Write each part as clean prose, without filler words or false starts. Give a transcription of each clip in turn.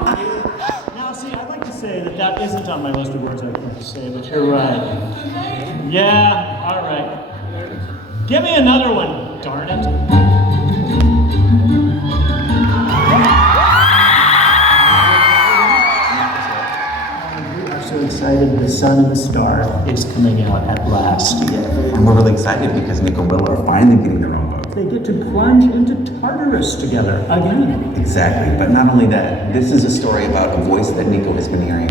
Now, see, I'd like to say that that isn't on my list of words I can't say, but you're right. Yeah, all right. Give me another one, darn it. So excited, the sun and the star is coming out at last. Yeah. And we're really excited because Nico and Will are finally getting their own book. They get to plunge into Tartarus together again. Exactly, but not only that, this is a story about a voice that Nico has been hearing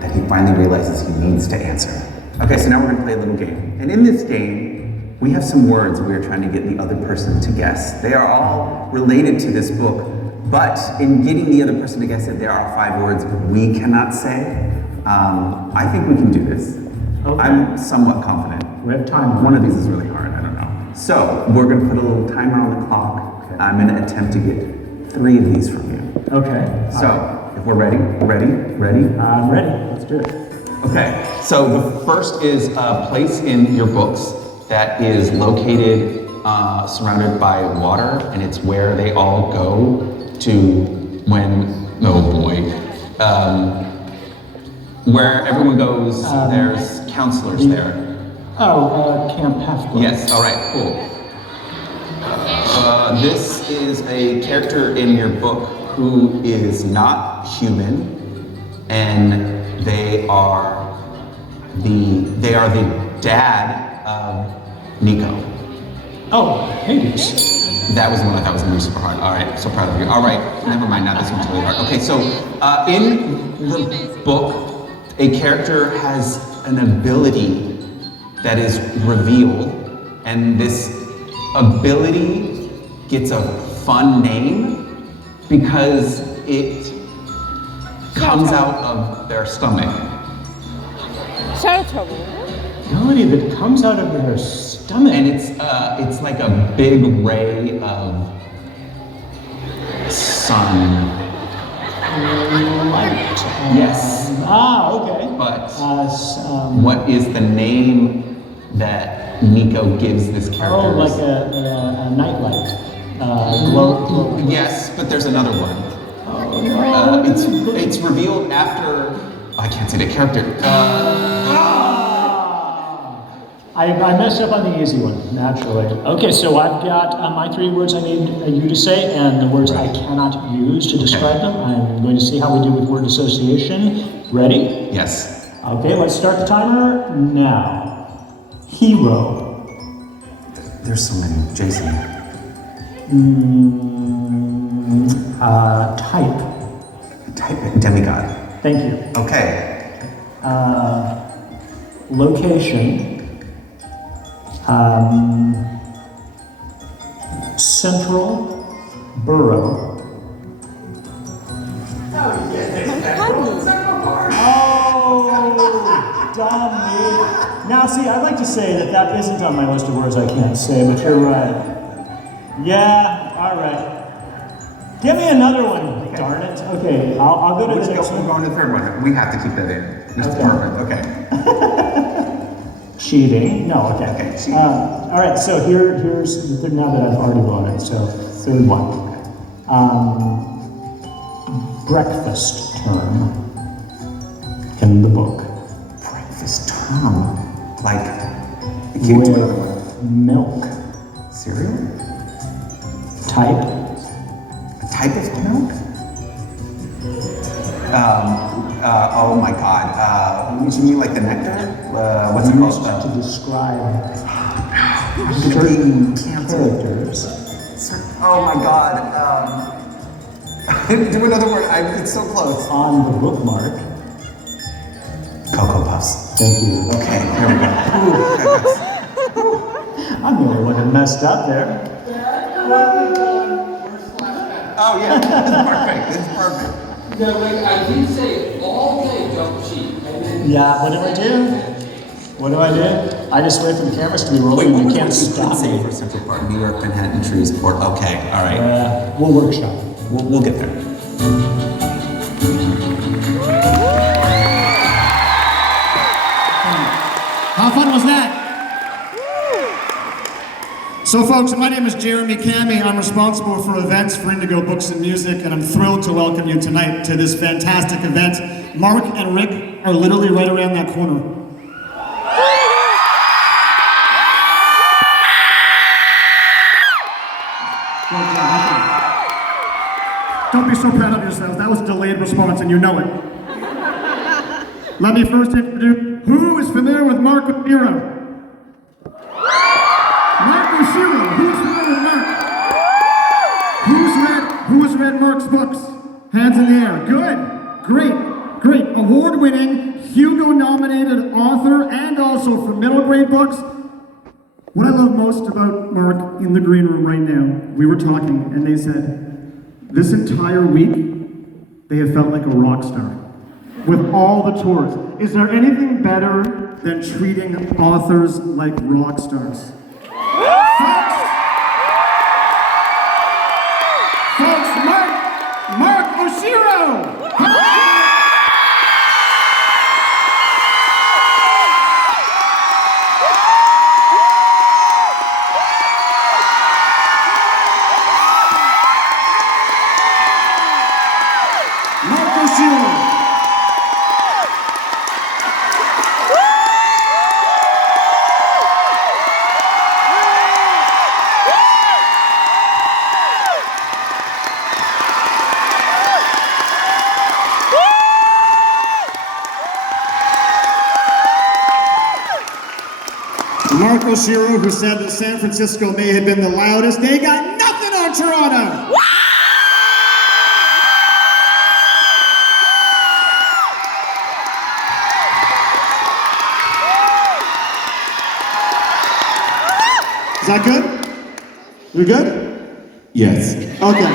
that he finally realizes he needs to answer. Okay, so now we're gonna play a little game. And in this game, we have some words we are trying to get the other person to guess. They are all related to this book, but in getting the other person to guess it, there are 5 words we cannot say. I think we can do this. Okay. I'm somewhat confident. We have time. One of these is really hard, I don't know. So, we're gonna put a little timer on the clock. Okay. I'm gonna attempt to get 3 of these from you. Okay. So, if we're ready? I'm ready, let's do it. Okay, so the first is a place in your books that is located, surrounded by water, and it's where they all go to when, oh boy, where everyone goes, there's counselors there. Camp Half-Blood. Yes, all right, cool. This is a character in your book who is not human, and they are the dad of Nico. Oh, Hades. That was one I thought was gonna be super hard. All right, so proud of you. All right, never mind, now this one's really hard. Okay, so in the book, a character has an ability that is revealed, and this ability gets a fun name because it comes out of their stomach. Ability that comes out of their stomach. And it's like a big ray of sun. Light. Yes. Okay. But what is the name that Nico gives this character? Oh, like a nightlight. Glow. Yes, but there's another one. It's revealed after. I can't say the character. I messed up on the easy one, naturally. Okay, so I've got my 3 words I need you to say, and the words I cannot use to describe them. I'm going to see how we do with word association. Ready? Yes. Okay, let's start the timer now. Hero. There's so many. Jason. Type. Demigod. Thank you. Okay. Location. Central Borough. Oh, dumb me. Now, see, I'd like to say that that isn't on my list of words I can't say, but you're right. Yeah, all right. Give me another one, darn it. Okay, I'll go to the next one. We're going to the 3rd one. We have to keep that in. This is perfect. Okay. Cheating. No, okay. Okay, cheating. All right, so here's the, now that I've already blown it, so 3rd one. Breakfast term in the book. Breakfast term? Like, give to another one. Milk. Cereal? Type. A type of milk? Oh my god. You mean like the nectar? What's it Used called? to describe certain characters. Oh my god. Do another word. It's so close. On the bookmark. Cocoa Puffs. Thank you. Okay, here we go. I'm the only one that messed up there. Oh yeah, it's perfect. No, wait, I did say all day don't cheat. Yeah, what do I do? What do I do? I just wait for the cameras to be rolling and you can't stop me. For Central Park, New York, Manhattan, Shreveport. Okay, all right. We'll workshop. We'll get there. How fun was that? So folks, my name is Jeremy Cammey. I'm responsible for events for Indigo Books and Music, and I'm thrilled to welcome you tonight to this fantastic event. Mark and Rick are literally right around that corner. Don't be so proud of yourselves. That was a delayed response, and you know it. Let me first introduce, who is familiar with Mark Oshiro? Mark Oshiro, who's familiar with Mark? Who has read Mark's books? Hands in the air. Good, great. Award-winning, Hugo-nominated author, and also for middle grade books. What I love most about Mark in the green room right now, we were talking, and they said, this entire week, they have felt like a rock star. With all the tours. Is there anything better than treating authors like rock stars? Folks, Mark Oshiro! Mark Oshiro! Mark Oshiro, who said that San Francisco may have been the loudest, they got nothing on Toronto! Is that good? We good? Yes. Okay.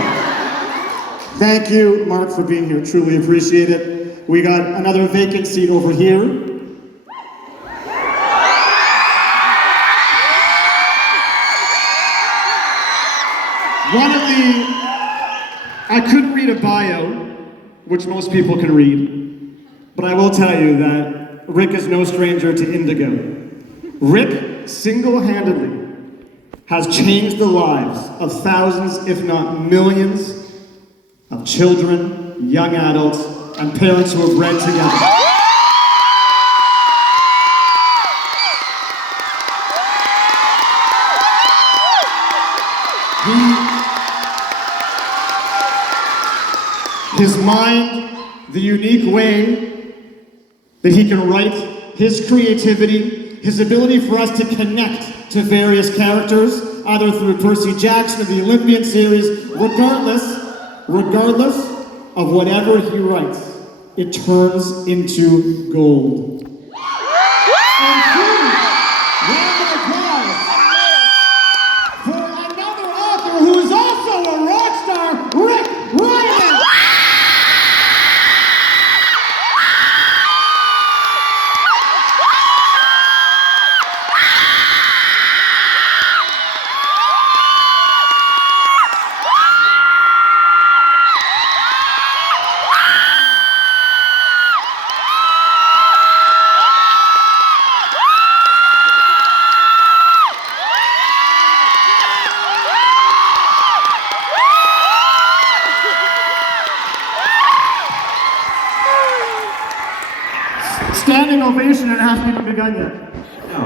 Thank you, Mark, for being here. Truly appreciate it. We got another vacant seat over here. I couldn't read a bio, which most people can read, but I will tell you that Rick is no stranger to Indigo. Rick single-handedly has changed the lives of thousands, if not millions, of children, young adults, and parents who have read together. His mind, the unique way that he can write, his creativity, his ability for us to connect to various characters, either through Percy Jackson or the Olympian series, regardless of whatever he writes, it turns into gold. And please, round of applause for another author who is also a rock star, Rick Riordan! Standing ovation, and it hasn't even begun yet. No.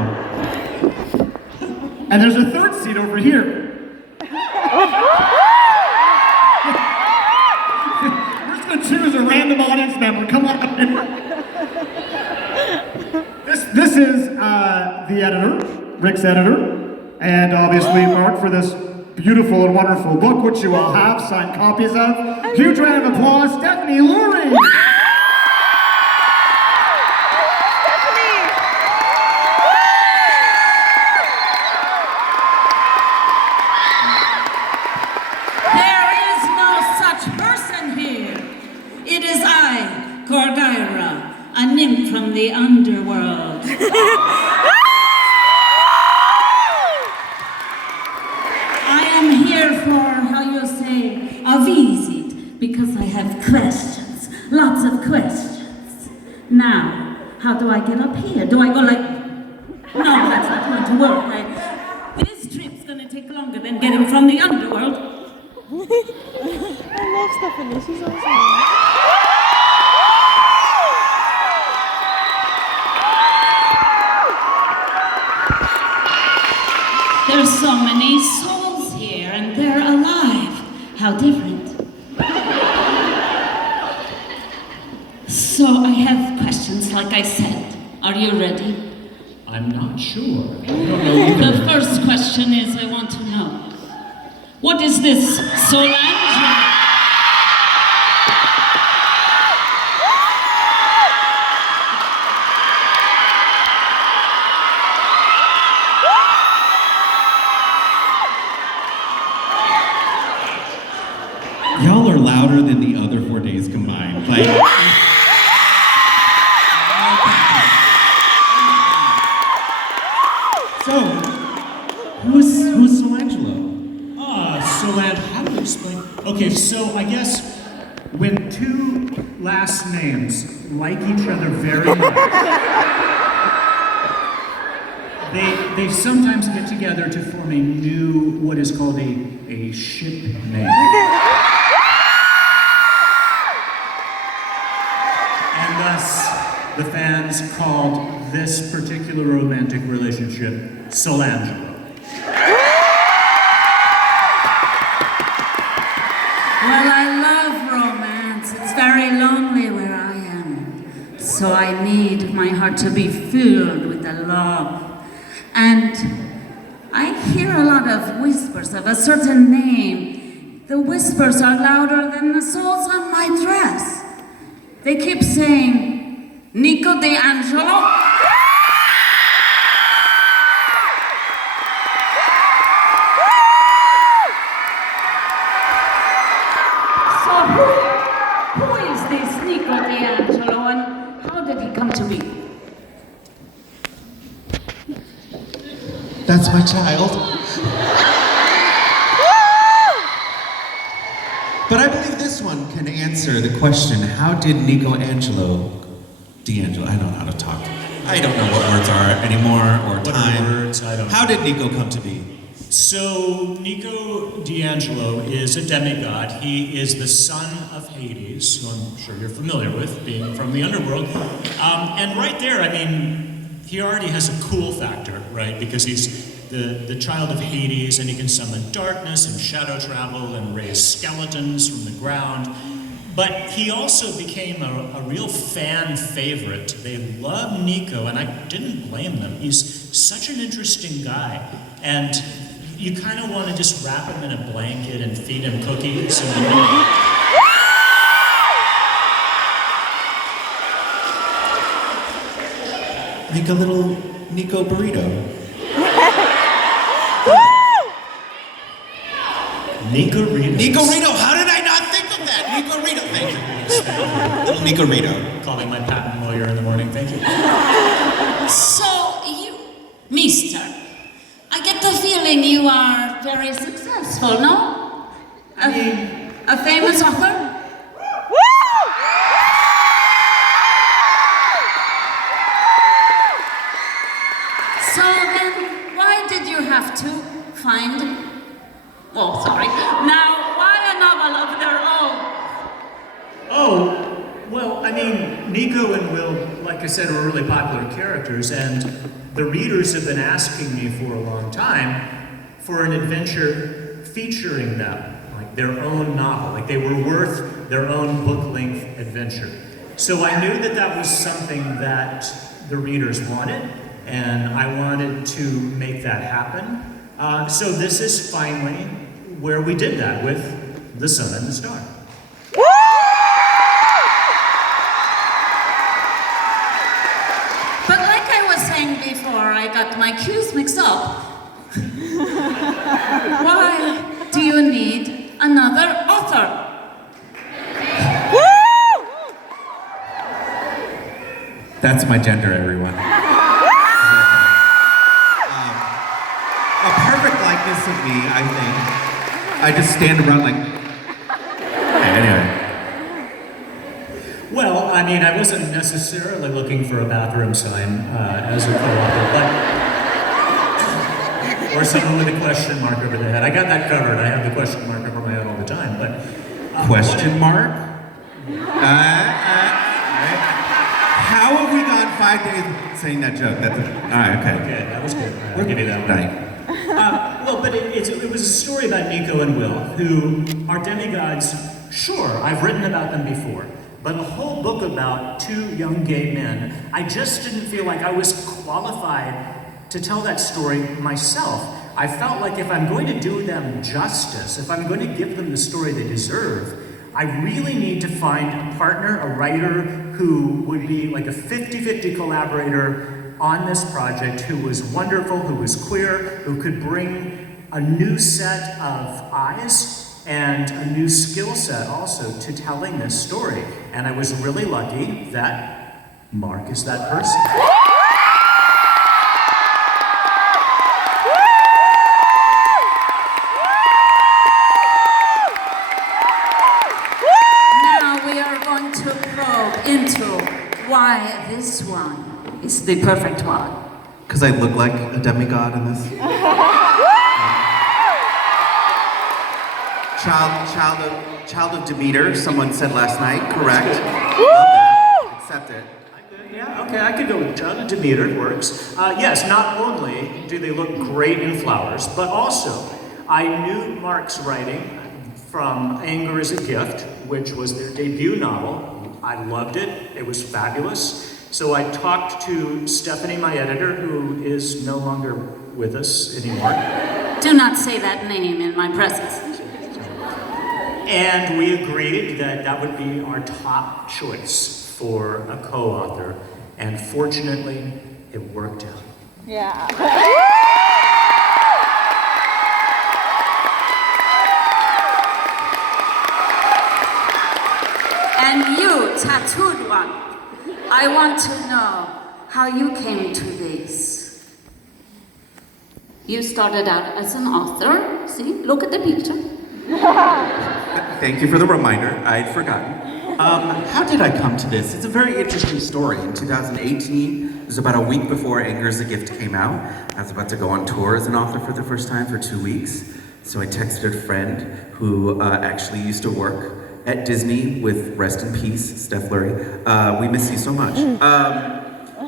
And there's a third seat over here. We're just gonna choose a random audience member. Come on up here. This is the editor, Rick's editor, and obviously Mark for this beautiful and wonderful book, which you all have signed copies of. Huge round of applause, Stephanie Lurie. A nymph from the underworld. I am here for, how you say, a visit, because I have questions, lots of questions. Now, how do I get up here? Do I go like, no, that's not going to work. This trip's going to take than getting from the underworld. I love Stephanie, she's awesome. There's so many souls here, and they're alive. How different. So I have questions, like I said. Are you ready? I'm not sure. I don't know either. The first question is, I want to know, what is this Solange? Y'all are louder than the other 4 days combined. Like, so, who's Solangelo? Solange, how do you explain? Okay, so I guess when two last names like each other very much, they sometimes get together to form a new, what is called a ship name. And thus, the fans called this particular romantic relationship Solangelo. Well, I love romance. It's very lonely where I am. So I need my heart to be filled with the love. And I hear a lot of whispers of a certain name. The whispers are louder than the souls on my dress. They keep saying, Nico D'Angelo. So who is this Nico D'Angelo and how did he come to be? That's my child. But I believe this one can answer the question, how did D'Angelo, I don't know how to talk. I don't know what words are anymore, or What are time. words? I don't know. How did Nico come to be? So, Nico D'Angelo is a demigod. He is the son of Hades, who I'm sure you're familiar with, being from the underworld. And right there, I mean, he already has a cool factor, right? Because he's the child of Hades, and he can summon darkness and shadow travel and raise skeletons from the ground. But he also became a real fan favorite. They love Nico, and I didn't blame them. He's such an interesting guy. And you kind of want to just wrap him in a blanket and feed him cookies. And Make a little Nico burrito. Nico-rito, how did I not think of that? Nico-rito, thank you. Little Nico-rito. calling my patent lawyer in the morning, thank you. So you, mister, I get the feeling you are very successful, no? A famous author? So then, why did you have to find... Oh, sorry. Now, why a novel of their own? Oh, well, I mean, Nico and Will, like I said, are really popular characters, and the readers have been asking me for a long time for an adventure featuring them, like their own novel, like they were worth their own book-length adventure. So I knew that that was something that the readers wanted, and I wanted to make that happen. So this is finally where we did that with The Sun and the Star. But like I was saying before, I got my cues mixed up. Why do you need another author? That's my gender, everyone. A perfect likeness of me, I think. I just stand around like... Anyway. Well, I mean, I wasn't necessarily looking for a bathroom sign as a co-author, but or someone with a question mark over their head. I got that covered. I have the question mark over my head all the time. But Question mark? How have we gone 5 days saying that joke? All right, okay. Okay, that was good. All right, I'll give you that one. Right. Well, but it was a story about Nico and Will, who are demigods. Sure, I've written about them before, but a whole book about two young gay men, I just didn't feel like I was qualified to tell that story myself. I felt like if I'm going to do them justice, if I'm going to give them the story they deserve, I really need to find a partner, a writer who would be like a 50-50 collaborator on this project, who was wonderful, who was queer, who could bring a new set of eyes and a new skill set also to telling this story. And I was really lucky that Mark is that person. Now we are going to probe into why this one is the perfect one. Because I look like a demigod in this. Child of Demeter, someone said last night, correct? Love that. Accept it. Yeah, okay, I could go with John and Demeter, it works. Yes, not only do they look great in flowers, but also I knew Mark's writing from Anger is a Gift, which was their debut novel. I loved it, it was fabulous. So I talked to Stephanie, my editor, who is no longer with us anymore. Do not say that name in my presence. And we agreed that that would be our top choice for a co-author. And fortunately, it worked out. Yeah. And you, tattooed one, I want to know how you came to this. You started out as an author. See, look at the picture. Thank you for the reminder. I'd forgotten. How did I come to this? It's a very interesting story. In 2018, it was about a week before Anger is a Gift came out. I was about to go on tour as an author for the first time for 2 weeks. So I texted a friend who actually used to work at Disney with, rest in peace, Steph Lurie. We miss you so much.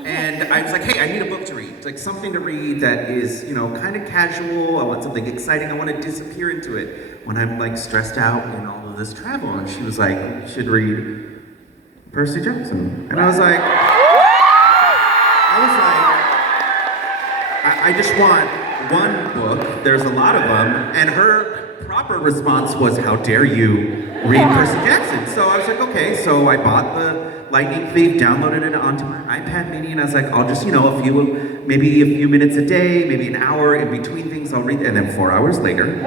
And I was like, hey, I need a book to read. Like something to read that is, kind of casual. I want something exciting. I want to disappear into it when I'm like stressed out in all of this travel. And she was like, you should read Percy Jackson. And I was like, I just want one book. There's a lot of them. And her proper response was, how dare you read Percy Jackson? So I was like, okay. So I bought the Lightning Thief, downloaded it onto my iPad mini, and I was like, I'll just, maybe a few minutes a day, maybe an hour in between things, I'll read. And then 4 hours later,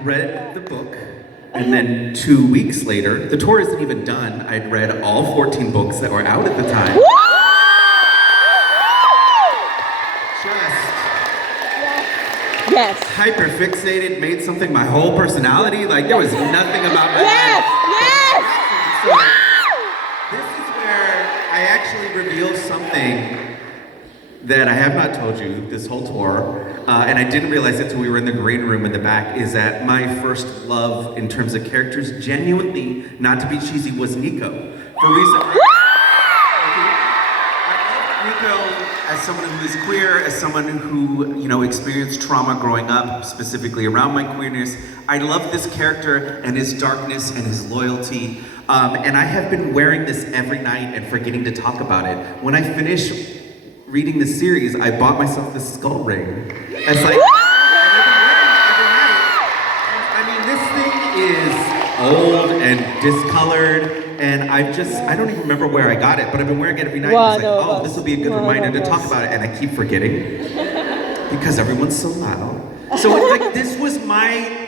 read the book. And then 2 weeks later, the tour isn't even done, I'd read all 14 books that were out at the time. Yes. Hyper fixated, made something my whole personality. Like there was nothing about my life. Yes. So, this is where I actually reveal something that I have not told you this whole tour, and I didn't realize it until we were in the green room in the back, is that my first love in terms of characters, genuinely, not to be cheesy, was Nico. For reason. Nico, as someone who is queer, as someone who, experienced trauma growing up, specifically around my queerness, I love this character and his darkness and his loyalty. And I have been wearing this every night and forgetting to talk about it. When I finish reading the series, I bought myself this skull ring. It's like, and I've been wearing it every night. And, this thing is old and discolored. And I don't even remember where I got it, but I've been wearing it every night. It's like, this will be a good reminder to talk about it. And I keep forgetting because everyone's so loud. So it's like, this was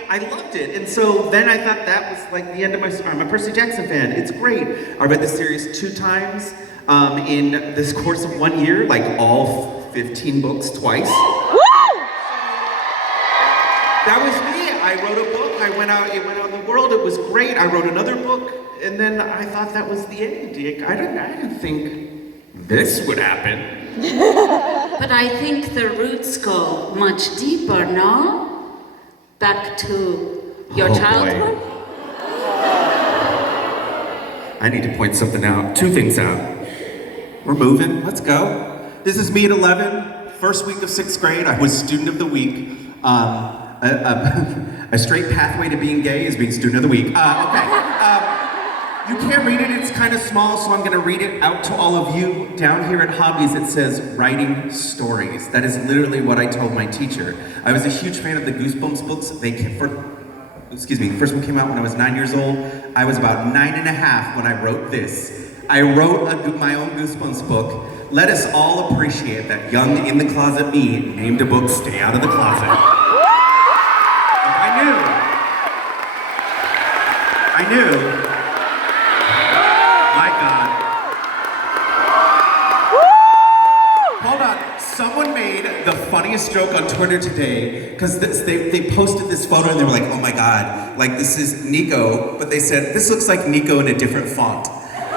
I loved it. And so then I thought that was like the end of my story. I'm a Percy Jackson fan. It's great. I read the series 2 times in this course of 1 year, like all 15 books twice. That was me. I wrote a book. It went out in the world. It was great. I wrote another book. And then I thought that was the end. I didn't think this would happen. But I think the roots go much deeper, no? Back to your Oh, boy. childhood? I need to point something out. Two things out. We're moving. Let's go. This is me at 11. First week of 6th grade. I was student of the week. A straight pathway to being gay is being student of the week. Okay. You can't read it. It's kind of small, so I'm going to read it out to all of you. Down here at Hobbies, it says writing stories. That is literally what I told my teacher. I was a huge fan of the Goosebumps books. The first one came out when I was 9 years old. I was about 9.5 when I wrote this. I wrote my own Goosebumps book. Let us all appreciate that young in the closet me named a book Stay Out of the Closet. I knew. My God. Hold on. Someone made the funniest joke on Twitter today because they posted this photo and they were like, oh my God, like this is Nico, but they said, this looks like Nico in a different font. And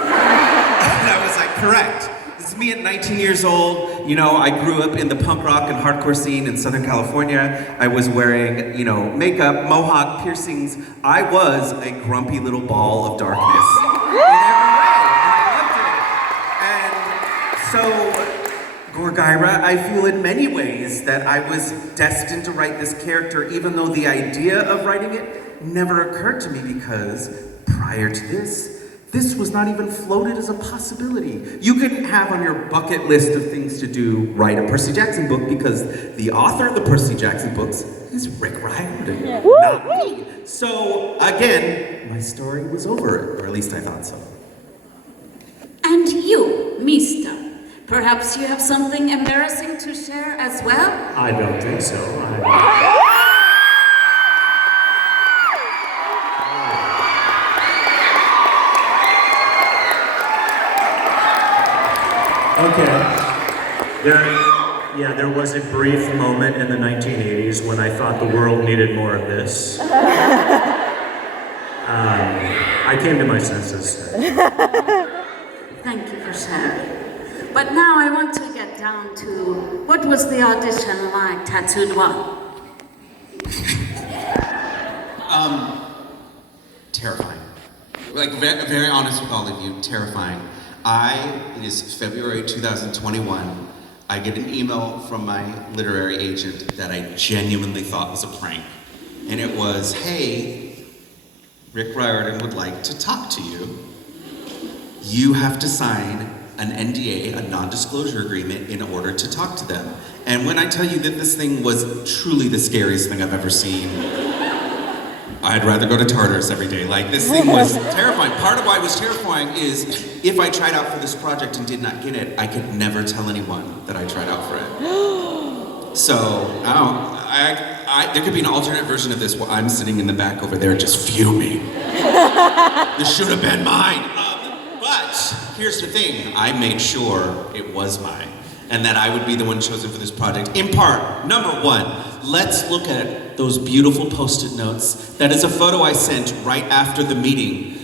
I was like, correct. This is me at 19 years old. You know, I grew up in the punk rock and hardcore scene in Southern California. I was wearing, you know, makeup, mohawk, piercings. I was a grumpy little ball of darkness. In every way. And I loved it. And so, Gorgyra, I feel in many ways that I was destined to write this character, even though the idea of writing it never occurred to me because prior to this was not even floated as a possibility. You couldn't have on your bucket list of things to do write a Percy Jackson book because the author of the Percy Jackson books is Rick Riordan, not me. So again, my story was over, or at least I thought so. And you, Mister, perhaps you have something embarrassing to share as well? I don't think so. Okay. There was a brief moment in the 1980s when I thought the world needed more of this. I came to my senses. Thank you for sharing. But now I want to get down to what was the audition like, Tattooed One? Terrifying. Like, very honest with all of you, terrifying. It is February 2021. I get an email from my literary agent that I genuinely thought was a prank. And it was, hey, Rick Riordan would like to talk to you. You have to sign an NDA, a non-disclosure agreement, in order to talk to them. And when I tell you that this thing was truly the scariest thing I've ever seen, I'd rather go to Tartarus every day. Like, this thing was terrifying. Part of why it was terrifying is if I tried out for this project and did not get it, I could never tell anyone that I tried out for it. So, there could be an alternate version of this where I'm sitting in the back over there just fuming. This should have been mine. But here's the thing, I made sure it was mine and that I would be the one chosen for this project. In part, number one, let's look at those beautiful Post-it notes. That is a photo I sent right after the meeting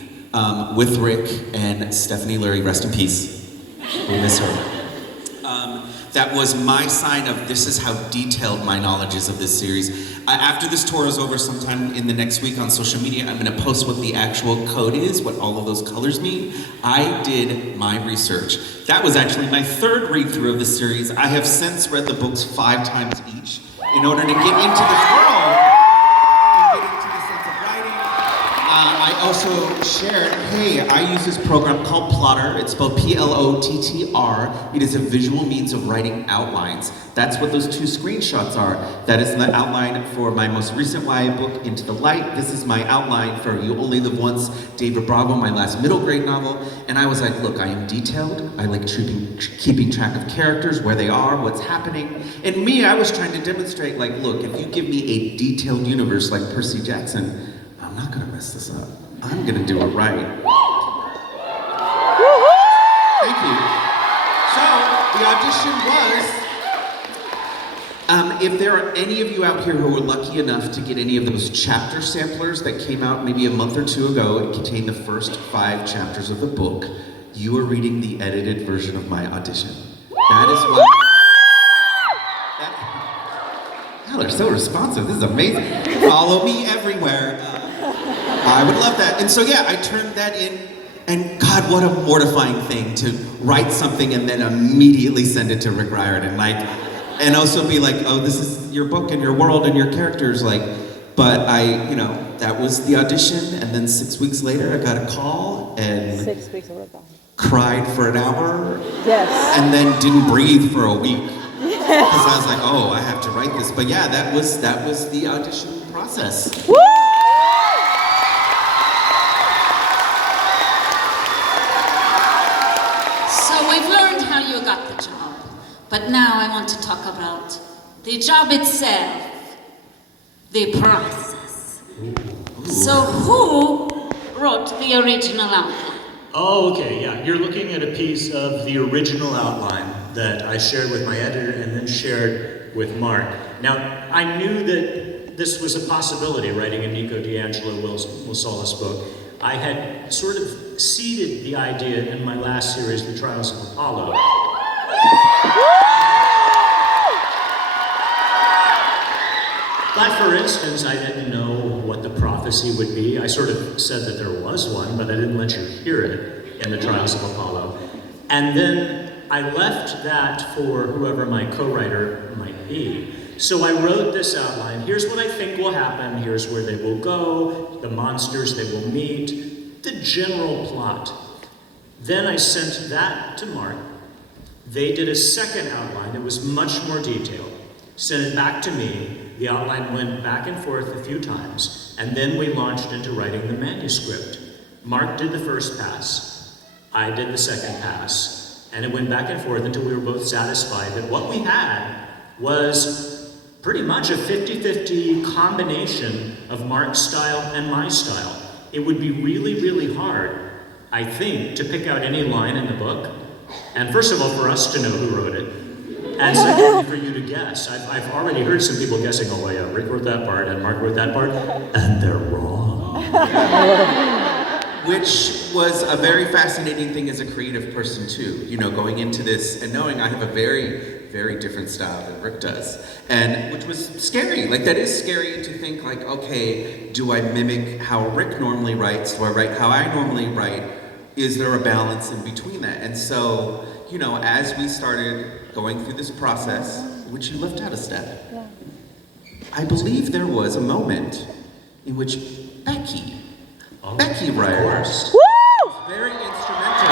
with Rick and Stephanie Lurie, rest in peace. We miss her. That was my sign of this is how detailed my knowledge is of this series. After this tour is over sometime in the next week on social media, I'm gonna post what the actual code is, what all of those colors mean. I did my research. That was actually my third read through of the series. I have since read the books 5 times each in order to get into this world and get into the sense of writing. I also shared, hey, I use this program called Plotter. It's spelled Plottr. It is a visual means of writing outlines. That's what those 2 screenshots are. That is the outline for my most recent YA book, Into the Light. This is my outline for You Only Live Once, David Bravo, my last middle grade novel. And I was like, look, I am detailed. I like keeping track of characters, where they are, what's happening. And me, I was trying to demonstrate, like, look, if you give me a detailed universe like Percy Jackson, I'm not gonna mess this up. I'm gonna do it right. Thank you. So, the audition was, if there are any of you out here who were lucky enough to get any of those chapter samplers that came out maybe a month or 2 ago, it contained the first 5 chapters of the book, you are reading the edited version of my audition. That is what Y'all are so responsive. This is amazing. Follow me everywhere. I would love that. And so yeah, I turned that in, and God, what a mortifying thing to write something and then immediately send it to Rick Riordan, like, and also be like, oh, this is your book and your world and your characters, like. But that was the audition, and then 6 weeks later, I got a call and 6 weeks of work. cried for an hour, Yes. and then didn't breathe for a week because I was like, oh, I have to write this. But yeah, that was the audition process. Woo! So we've learned how you got the job, but now I want to talk about the job itself, the process. So who wrote the original outline? Oh, okay, yeah. You're looking at a piece of the original outline that I shared with my editor and then shared with Mark. Now, I knew that this was a possibility, writing a Nico D'Angelo Will Solis book. I had sort of seeded the idea in my last series, The Trials of Apollo. But for instance, I didn't know what the prophecy would be. I sort of said that there was one, but I didn't let you hear it in The Trials of Apollo. And then I left that for whoever my co-writer might be. So I wrote this outline. Here's what I think will happen. Here's where they will go, the monsters they will meet, the general plot. Then I sent that to Mark. They did a second outline that was much more detailed. Sent it back to me. The outline went back and forth a few times, and then we launched into writing the manuscript. Mark did the first pass, I did the second pass, and it went back and forth until we were both satisfied that what we had was pretty much a 50-50 combination of Mark's style and my style. It would be really, really hard, I think, to pick out any line in the book, and first of all, for us to know who wrote it, and secondly, for you to guess. I've already heard some people guessing, oh yeah, Rick wrote that part and Mark wrote that part, and they're wrong. Which was a very fascinating thing as a creative person too, going into this and knowing I have a very, very different style than Rick does. And which was scary, that is scary to think okay, do I mimic how Rick normally writes? Do I write how I normally write? Is there a balance in between that? And so, as we started going through this process, which you left out a step, Yeah. I believe there was a moment in which Becky Riordan, Woo! very instrumental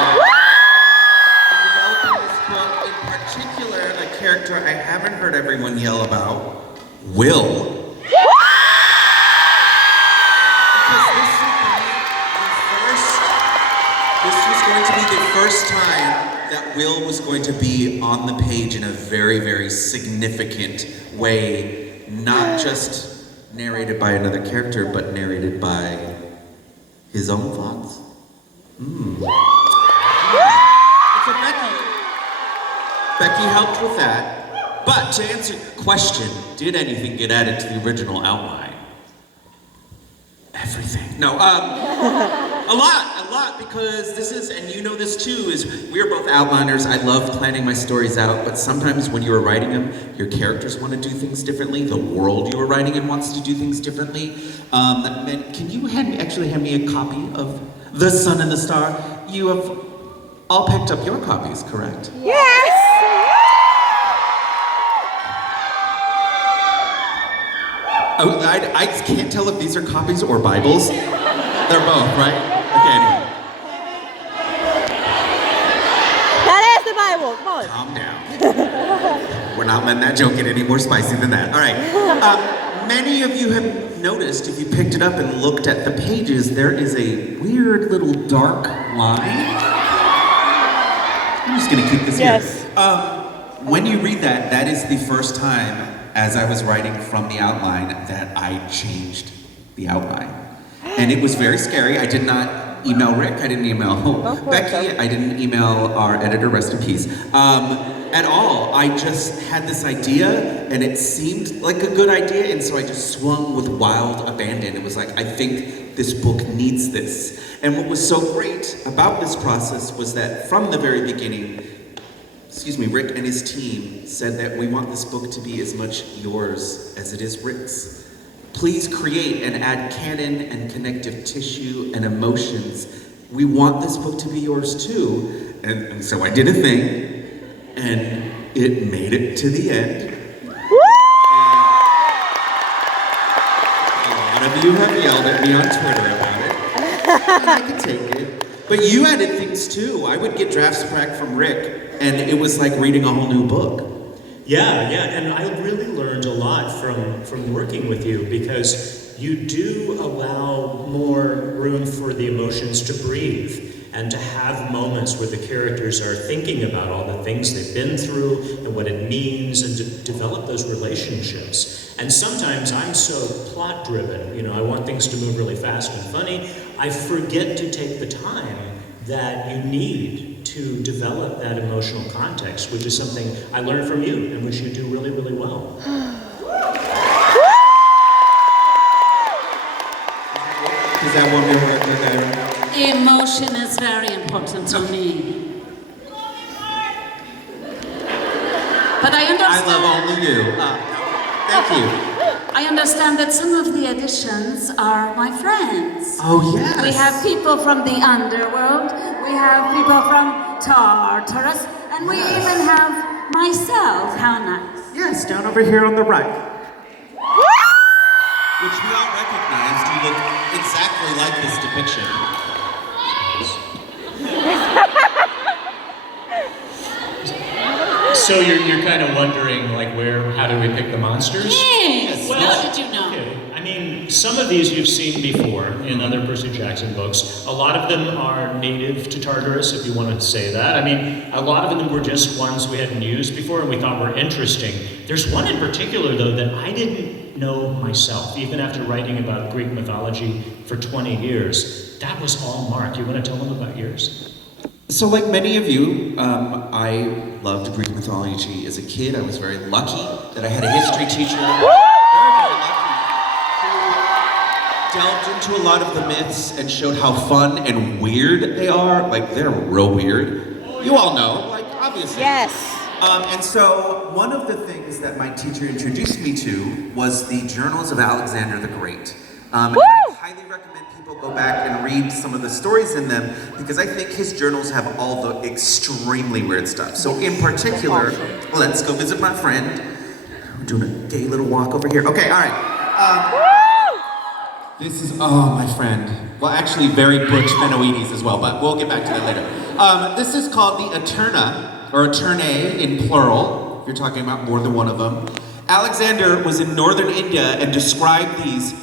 in developing this book, in particular a character I haven't heard everyone yell about, Will. Because this was going to be the first time that Will was going to be on the page in a very, very significant way, not just narrated by another character, but narrated by his own thoughts. So Becky helped with that. But to answer your question, did anything get added to the original outline? Everything. No, a lot, because this is, and you know this too, is we are both outliners. I love planning my stories out, but sometimes when you are writing them, your characters want to do things differently. The world you are writing in wants to do things differently. Can you hand me a copy of The Sun and the Star? You have all picked up your copies, correct? Yes! Oh, I can't tell if these are copies or Bibles. They're both, right? Okay, anyway. That is the Bible. Come on. Calm down. We're not letting that joke get any more spicy than that. All right. Many of you have noticed, if you picked it up and looked at the pages, there is a weird little dark line. I'm just going to keep this Yes. here. When you read that, that is the first time, as I was writing from the outline, that I changed the outline. And it was very scary. I did not email Rick, I didn't email Becky, I didn't email our editor, rest in peace, at all. I just had this idea, and it seemed like a good idea, and so I just swung with wild abandon. It was like, I think this book needs this. And what was so great about this process was that from the very beginning, Rick and his team said that we want this book to be as much yours as it is Rick's. Please create and add canon and connective tissue and emotions. We want this book to be yours too. And so I did a thing, and it made it to the end. A lot of you have yelled at me on Twitter about it. And I can take it. But you added things too. I would get drafts back from Rick, and it was like reading a whole new book. Yeah, and I really learned a lot from working with you, because you do allow more room for the emotions to breathe and to have moments where the characters are thinking about all the things they've been through and what it means, and to develop those relationships. And sometimes I'm so plot driven, I want things to move really fast and funny, I forget to take the time that you need to develop that emotional context, which is something I learned from you and which you do really, really well. Is that what we heard there? Emotion is very important to me. But I understand. I love only you. Thank you. I understand that some of the additions are my friends. Oh, yes. We have people from the underworld, we have people from Tartarus, and we even have myself. How nice. Yes, down over here on the right. Which we all recognized. You look exactly like this depiction. So you're kind of wondering, how do we pick the monsters? Yes. Well, How did you know? Okay. I mean, some of these you've seen before in other Percy Jackson books. A lot of them are native to Tartarus, if you want to say that. I mean, a lot of them were just ones we hadn't used before and we thought were interesting. There's one in particular, though, that I didn't know myself, even after writing about Greek mythology for 20 years. That was all Mark. You want to tell them about yours? So like many of you, I loved Greek mythology as a kid. I was very lucky that I had a history teacher, very lucky, who delved into a lot of the myths and showed how fun and weird they are. They're real weird. You all know, obviously. Yes. And so one of the things that my teacher introduced me to was the Journals of Alexander the Great. And I highly recommend people go back and read some of the stories in them, because I think his journals have all the extremely weird stuff. So in particular, let's go visit my friend. We're doing a gay little walk over here. Okay, all right. This is, my friend. Well, actually very Butch Benoides as well, but we'll get back to that later. This is called the Eterna, or Eternae in plural, if you're talking about more than one of them. Alexander was in northern India and described these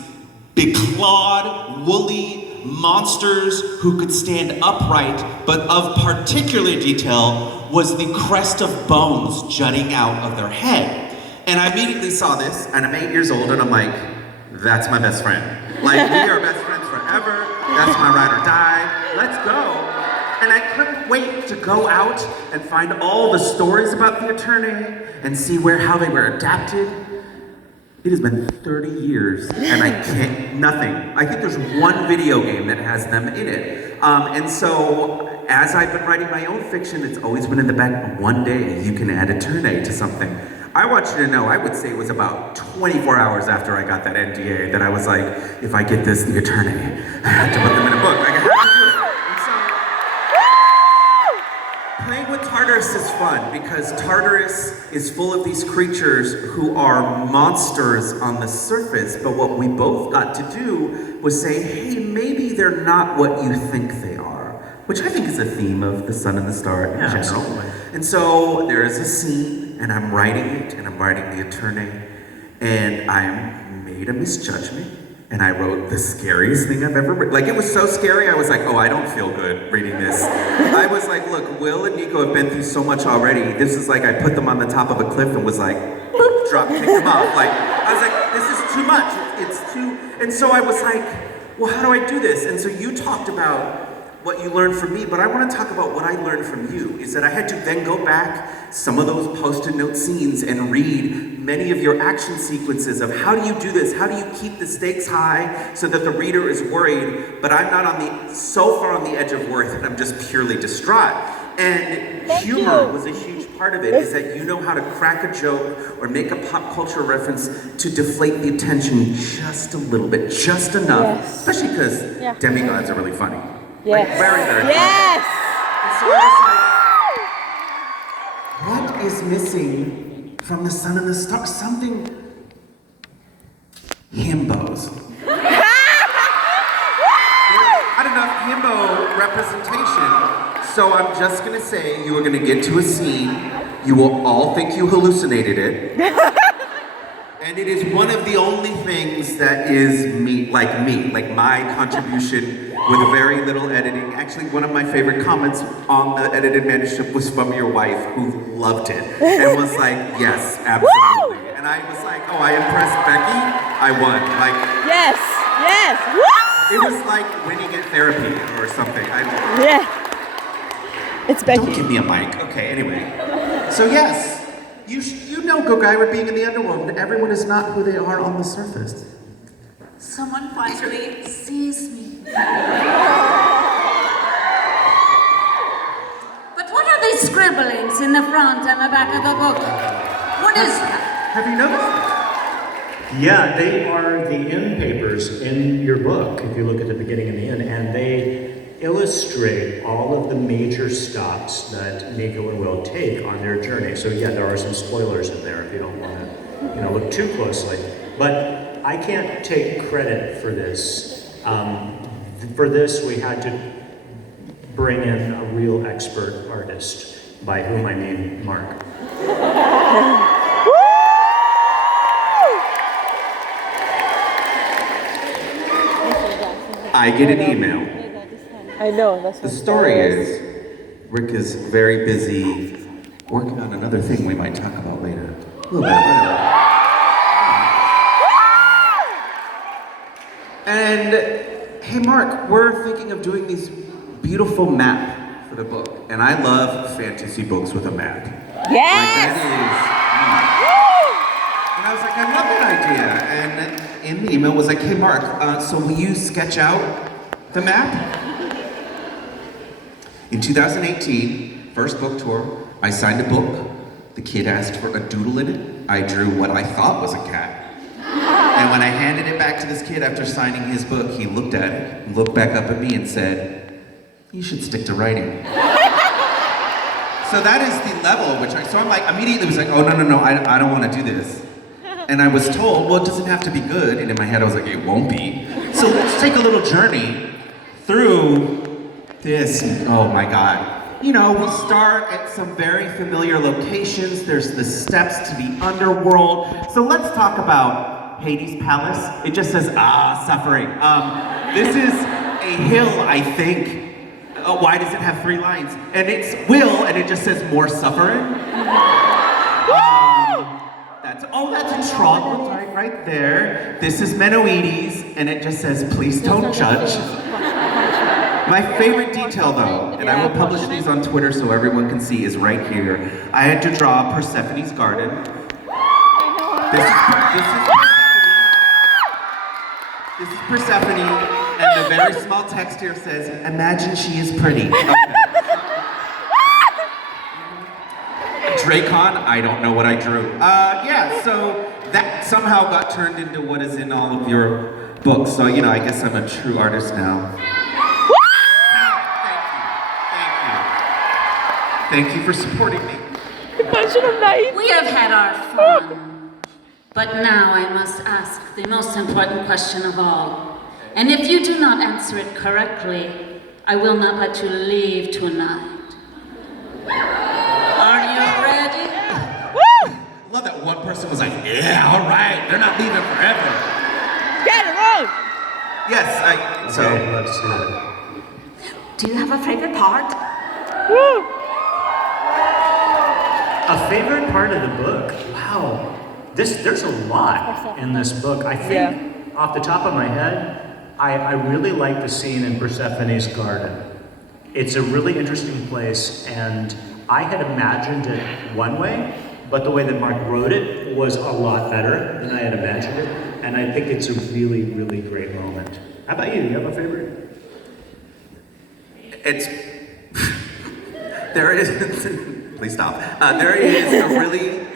beclawed, woolly monsters who could stand upright, but of particular detail was the crest of bones jutting out of their head. And I immediately saw this, and I'm 8 years old, and I'm like, that's my best friend. We are best friends forever. That's my ride or die. Let's go. And I couldn't wait to go out and find all the stories about the Eternae and see how they were adapted. It has been 30 years and I can't, nothing. I think there's one video game that has them in it. And so, as I've been writing my own fiction, it's always been in the back, one day you can add Eternae to something. I want you to know, I would say it was about 24 hours after I got that NDA that I was like, if I get this, the Eternae, I have to put them in a book. I have to do it. Playing with Tartarus is fun because Tartarus is full of these creatures who are monsters on the surface, but what we both got to do was say, hey, maybe they're not what you think they are, which I think is a theme of The Sun and the Star in general. Absolutely. And so there is a scene, and I'm writing it, and I'm writing the Eternae, and I made a misjudgment. And I wrote the scariest thing I've ever written. It was so scary, I was like, oh, I don't feel good reading this. I was like, look, Will and Nico have been through so much already. This is like, I put them on the top of a cliff and was like, boop, kicked them off. I was like, this is too much, it's too... And so I was like, well, how do I do this? And so you talked about what you learned from me, but I want to talk about what I learned from you, is that I had to then go back some of those post-it note scenes and read many of your action sequences of how do you do this? How do you keep the stakes high so that the reader is worried, but I'm not so far on the edge of worth that I'm just purely distraught. And humor was a huge part of it is that you know how to crack a joke or make a pop culture reference to deflate the attention just a little bit, just enough. Yes. Especially because Yeah. demigods are really funny. Yes. Like, very, very Yes. funny. And so I was like, what is missing from the sun and the stars? Something. Himbos. Not enough himbo representation. So I'm just gonna say you are gonna get to a scene. You will all think you hallucinated it. And it is one of the only things that is me, like my contribution with very little editing. Actually, one of my favorite comments on the edited manuscript was from your wife, who loved it and was like, yes, absolutely. And I was like, oh, I impressed Becky, I won. Like, Yes. Yes. Woo! it was like winning at therapy or something. Yeah. It's Becky. Don't give me a mic. Okay, anyway. So yes, you know Gogaiwa being in the underworld, and everyone is not who they are on the surface. Someone finally sees me. But what are these scribblings in the front and the back of the book? What is that? Have you noticed that? Yeah, they are the end papers in your book, if you look at the beginning and the end, and they illustrate all of the major stops that Nico and Will take on their journey. So yeah, there are some spoilers in there if you don't want to, look too closely. But I can't take credit for this. For this, we had to bring in a real expert artist, by whom I mean Mark. I get an email. I know, that's The what story is, Rick is very busy working on another thing we might talk about later. A little bit, whatever. And, hey Mark, we're thinking of doing these beautiful map for the book. And I love fantasy books with a map. Like Yes! that is, and I was like, I love that idea. And in the email was like, hey Mark, so will you sketch out the map? In 2018, first book tour, I signed a book. The kid asked for a doodle in it. I drew what I thought was a cat. And when I handed it back to this kid after signing his book, he looked at it, looked back up at me and said, you should stick to writing. So that is the level at which so I'm like, immediately was like, oh, no, I don't want to do this. And I was told, well, it doesn't have to be good. And in my head, I was like, it won't be. So let's take a little journey through this. Oh my God. We start at some very familiar locations. There's the steps to the underworld. So let's talk about Hades Palace. It just says, suffering. This is a hill, I think. Why does it have 3 lines? And it's will, and it just says more suffering. That's a troglodyte right there. This is Menoetes, and it just says, please don't judge. My favorite detail though, and I will publish these on Twitter so everyone can see, is right here. I had to draw Persephone's garden. This is Persephone, and the very small text here says, imagine she is pretty. Okay. Dracon, I don't know what I drew. So that somehow got turned into what is in all of your books. So, I guess I'm a true artist now. Thank you for supporting me. We have had our fun. But now I must ask the most important question of all. And if you do not answer it correctly, I will not let you leave tonight. Are you ready? I love that one person was like, yeah, all right, they're not leaving forever. Get it wrong! Yes, Okay, let's do it. Do you have a favorite part? Woo! A favorite part of the book? Wow. There's a lot in this book. I think, off the top of my head, I really like the scene in Persephone's garden. It's a really interesting place, and I had imagined it one way, but the way that Mark wrote it was a lot better than I had imagined it, and I think it's a really, really great moment. How about you? Do you have a favorite? there is please stop. There is a really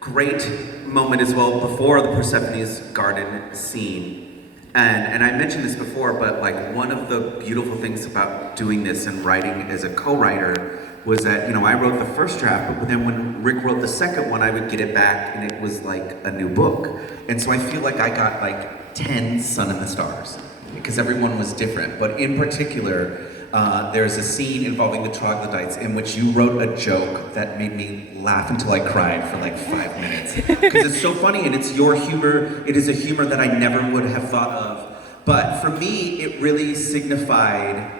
great moment as well before the Persephone's garden scene. And I mentioned this before, but like one of the beautiful things about doing this and writing as a co-writer was that, you know, I wrote the first draft, but then when Rick wrote the second one, I would get it back and it was like a new book. And so I feel like I got like 10 Sun in the Stars because everyone was different. But in particular, there's a scene involving the troglodytes in which you wrote a joke that made me laugh until I cried for like 5 minutes. Because it's so funny and it's your humor. It is a humor that I never would have thought of. But for me, it really signified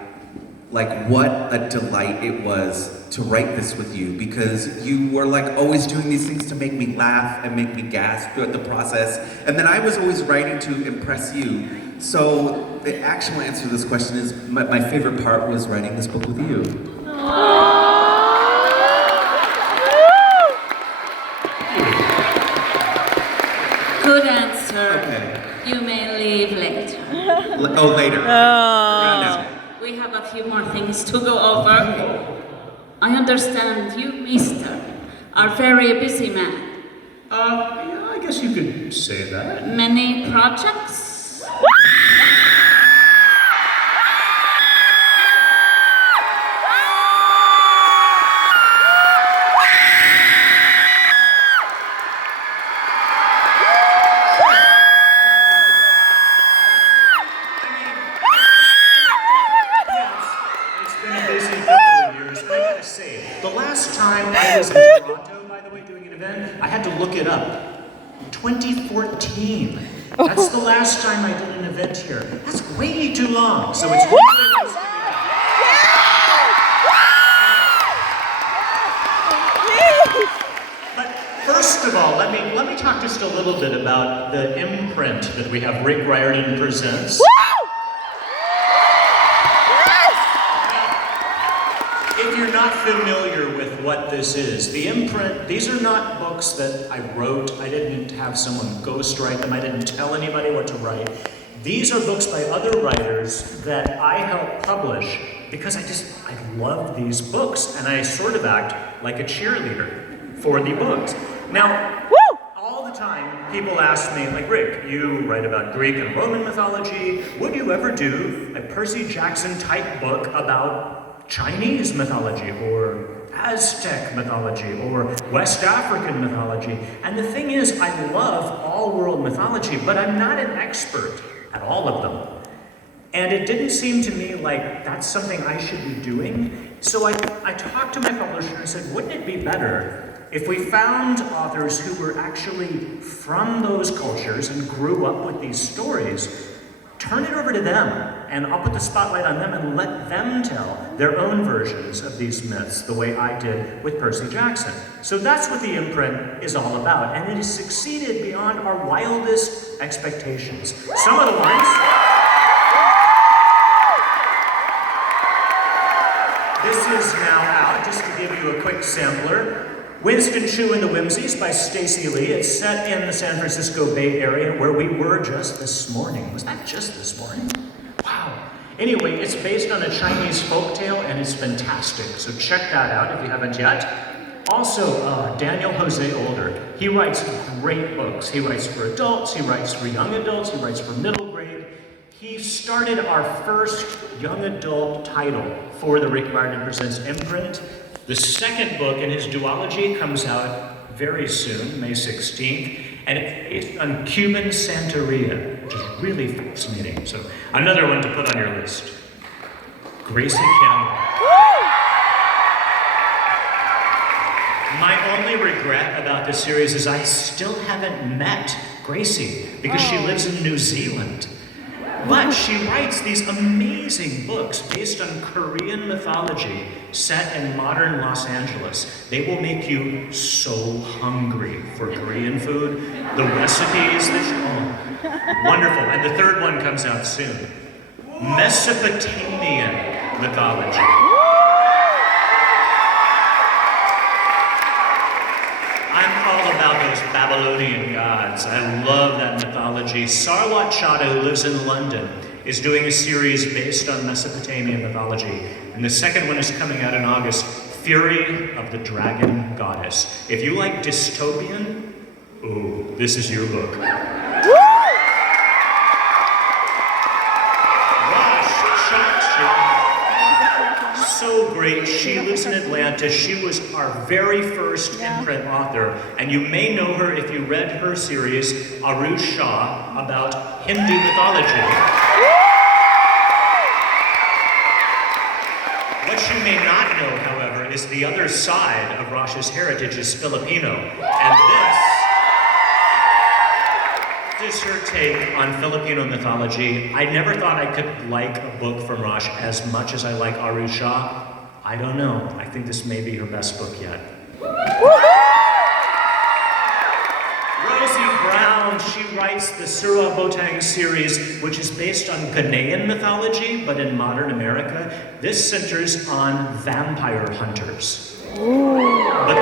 like what a delight it was to write this with you, because you were like always doing these things to make me laugh and make me gasp throughout the process. And then I was always writing to impress you. So the actual answer to this question is my favorite part was writing this book with you. Good answer. Okay. You may leave later. Later. Oh. We have a few more things to go over. I understand you, mister, are very busy man. Yeah, I guess you could say that. Many projects? It's been a busy couple of years. I gotta say, the last time I was in Toronto, by the way, doing an event, I had to look it up. 2014. That's the last time I did an event here. That's way too long. So it's really nice to be back. But first of all, let me talk just a little bit about the imprint that we have. Rick Riordan Presents. If you're not familiar with what this is, the imprint, these are not books that I wrote. I didn't have someone ghostwrite them. I didn't tell anybody what to write. These are books by other writers that I helped publish because I love these books and I sort of act like a cheerleader for the books. Now, all the time people ask me, like, Rick, you write about Greek and Roman mythology. Would you ever do a Percy Jackson type book about Chinese mythology or Aztec mythology or West African mythology? And the thing is, I love all world mythology, but I'm not an expert at all of them. And it didn't seem to me like that's something I should be doing. So I talked to my publisher and said, wouldn't it be better if we found authors who were actually from those cultures and grew up with these stories? Turn it over to them, and I'll put the spotlight on them and let them tell their own versions of these myths, the way I did with Percy Jackson. So that's what the imprint is all about, and it has succeeded beyond our wildest expectations. Some of the ones... This is now out, just to give you a quick sampler. Winston Chu and the Whimsies by Stacey Lee. It's set in the San Francisco Bay Area where we were just this morning. Was that just this morning? Wow. Anyway, it's based on a Chinese folktale and it's fantastic. So check that out if you haven't yet. Also, Daniel Jose Older. He writes great books. He writes for adults, he writes for young adults, he writes for middle grade. He started our first young adult title for the Rick Riordan Presents imprint. The second book in his duology comes out very soon, May 16th, and it's based on Cuban Santeria, which is really fascinating. So another one to put on your list. Gracie Campbell. My only regret about this series is I still haven't met Gracie because she lives in New Zealand. But she writes these amazing books based on Korean mythology set in modern Los Angeles. They will make you so hungry for Korean food. The recipes, wonderful. And the third one comes out soon. Mesopotamian mythology. I'm all about those Babylonian gods. I love that mythology. Sarwat Chadha, who lives in London, is doing a series based on Mesopotamian mythology. And the second one is coming out in August. Fury of the Dragon Goddess. If you like dystopian, ooh, this is your book. So great. She lives in Atlanta. She was our very first imprint author, and you may know her if you read her series, Arush Shah, about Hindu mythology. What you may not know, however, is the other side of Rash's heritage is Filipino, and this is her take on Filipino mythology. I never thought I could like a book from Rash as much as I like Arush Shah. I don't know. I think this may be her best book yet. Rosie Brown, she writes the Surah Botang series, which is based on Ghanaian mythology, but in modern America. This centers on vampire hunters. But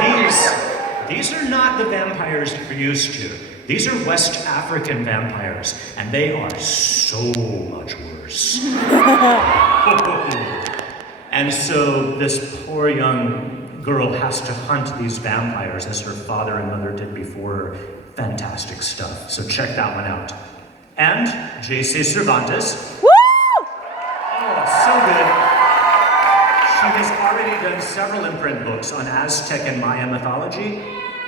these are not the vampires you're used to. These are West African vampires, and they are so much worse. And so this poor young girl has to hunt these vampires as her father and mother did before her. Fantastic stuff. So check that one out. And J.C. Cervantes. Woo! Oh, so good. She has already done several imprint books on Aztec and Maya mythology.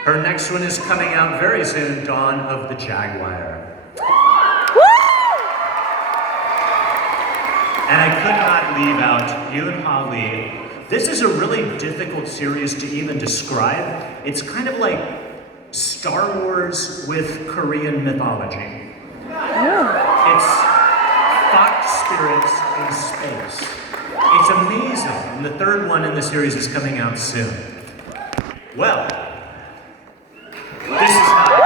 Her next one is coming out very soon, Dawn of the Jaguar. And I could not leave out Yoon Ha Lee. This is a really difficult series to even describe. It's kind of like Star Wars with Korean mythology. It's fox spirits in space. It's amazing. And the third one in the series is coming out soon. Well, this is how.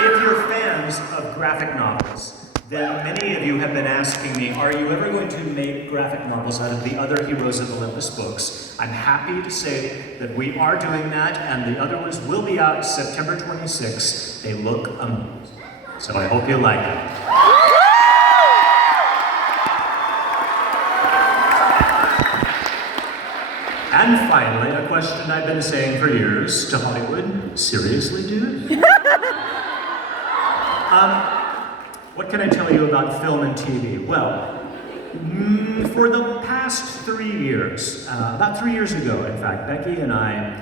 If you're fans of graphic novels, then many of you have been asking me, are you ever going to make graphic novels out of the other Heroes of Olympus books? I'm happy to say that we are doing that, and the other ones will be out September 26th. They look amazing. So I hope you like them. And finally, a question I've been saying for years to Hollywood. Seriously, dude? What can I tell you about film and TV? Well, for the past 3 years, about 3 years ago, in fact, Becky and I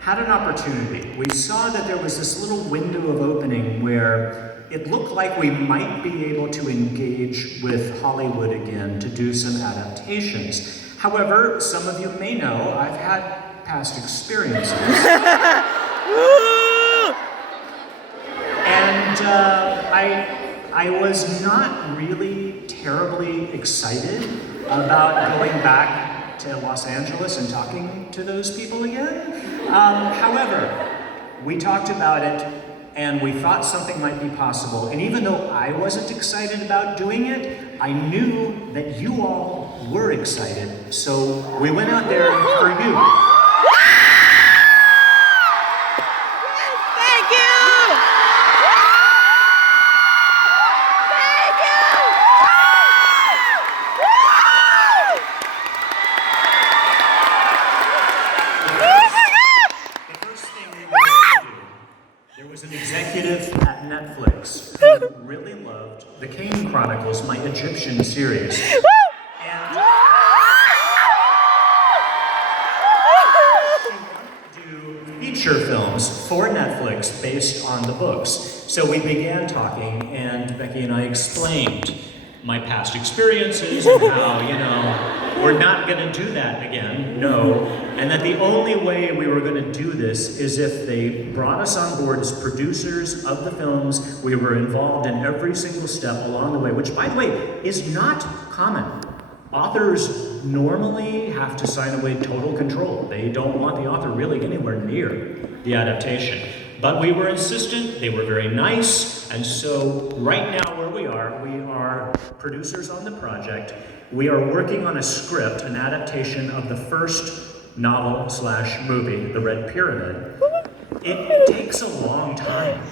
had an opportunity. We saw that there was this little window of opening where it looked like we might be able to engage with Hollywood again to do some adaptations. However, some of you may know I've had past experiences. And I was not really terribly excited about going back to Los Angeles and talking to those people again. However, we talked about it and we thought something might be possible. And even though I wasn't excited about doing it, I knew that you all were excited. So we went out there for you. Thank you! Thank you! The first thing we wanted to do, there was an executive at Netflix who really loved the Kane Chronicles, my Egyptian series. And she wanted to do feature films for Netflix based on the books. So we began talking, and Becky and I explained my past experiences and how, we're not going to do that again, no. And that the only way we were going to do this is if they brought us on board as producers of the films. We were involved in every single step along the way, which, by the way, is not common. Authors normally have to sign away total control. They don't want the author really anywhere near the adaptation. But we were insistent, they were very nice, and so right now where we are producers on the project. We are working on a script, an adaptation of the first novel/movie, The Red Pyramid. It takes a long time.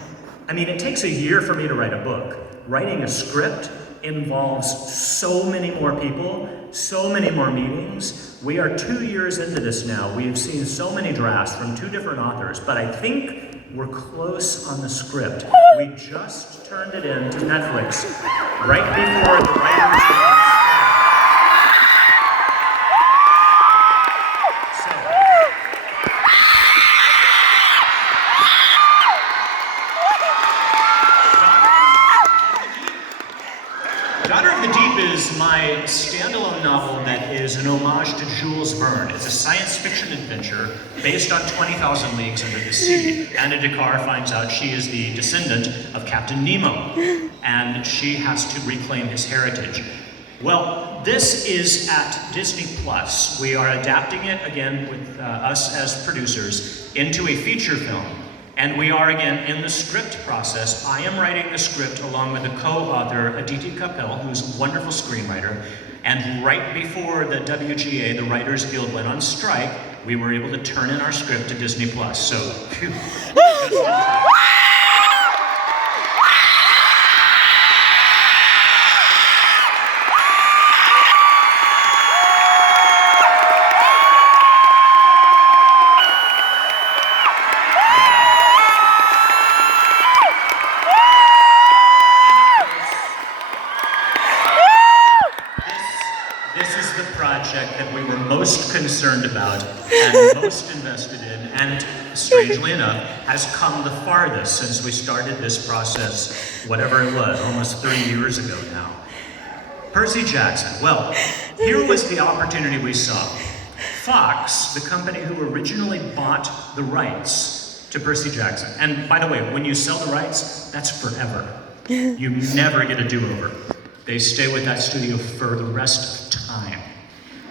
I mean, it takes a year for me to write a book. Writing a script involves so many more people, so many more meetings. We are 2 years into this now. We have seen so many drafts from 2 different authors, but I think we're close on the script. We just turned it in to Netflix right before the writers were on Daughter of the Deep is my standalone novel that is an homage to Jules Verne. It's a science fiction adventure based on 20,000 Leagues Under the Sea. Anna Descartes finds out she is the descendant of Captain Nemo, and she has to reclaim his heritage. Well, this is at Disney Plus. We are adapting it again with us as producers into a feature film. And we are again in the script process. I am writing the script along with the co-author Aditi Kapil, who's a wonderful screenwriter. And right before the WGA, the Writers Guild, went on strike, we were able to turn in our script to Disney Plus. So, phew, just in time. That we were most concerned about and most invested in, and strangely enough, has come the farthest since we started this process, whatever it was, almost 3 years ago now. Percy Jackson. Well, here was the opportunity we saw. Fox, the company who originally bought the rights to Percy Jackson, and by the way, when you sell the rights, that's forever. You never get a do-over. They stay with that studio for the rest of time.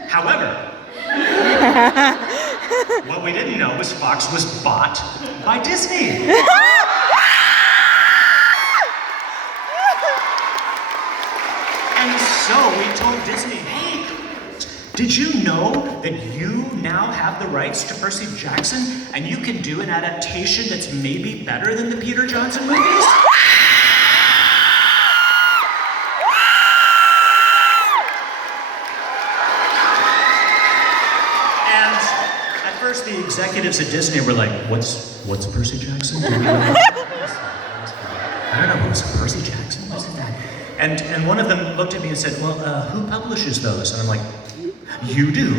However, what we didn't know was Fox was bought by Disney. And so we told Disney, hey, did you know that you now have the rights to Percy Jackson and you can do an adaptation that's maybe better than the Peter Johnson movies? The executives at Disney were like, what's Percy Jackson? I don't know, who's Percy Jackson? What's that? And one of them looked at me and said, well, who publishes those? And I'm like, you do.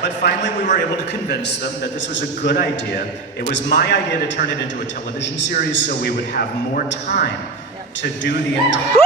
But finally we were able to convince them that this was a good idea. It was my idea to turn it into a television series so we would have more time to do the entire...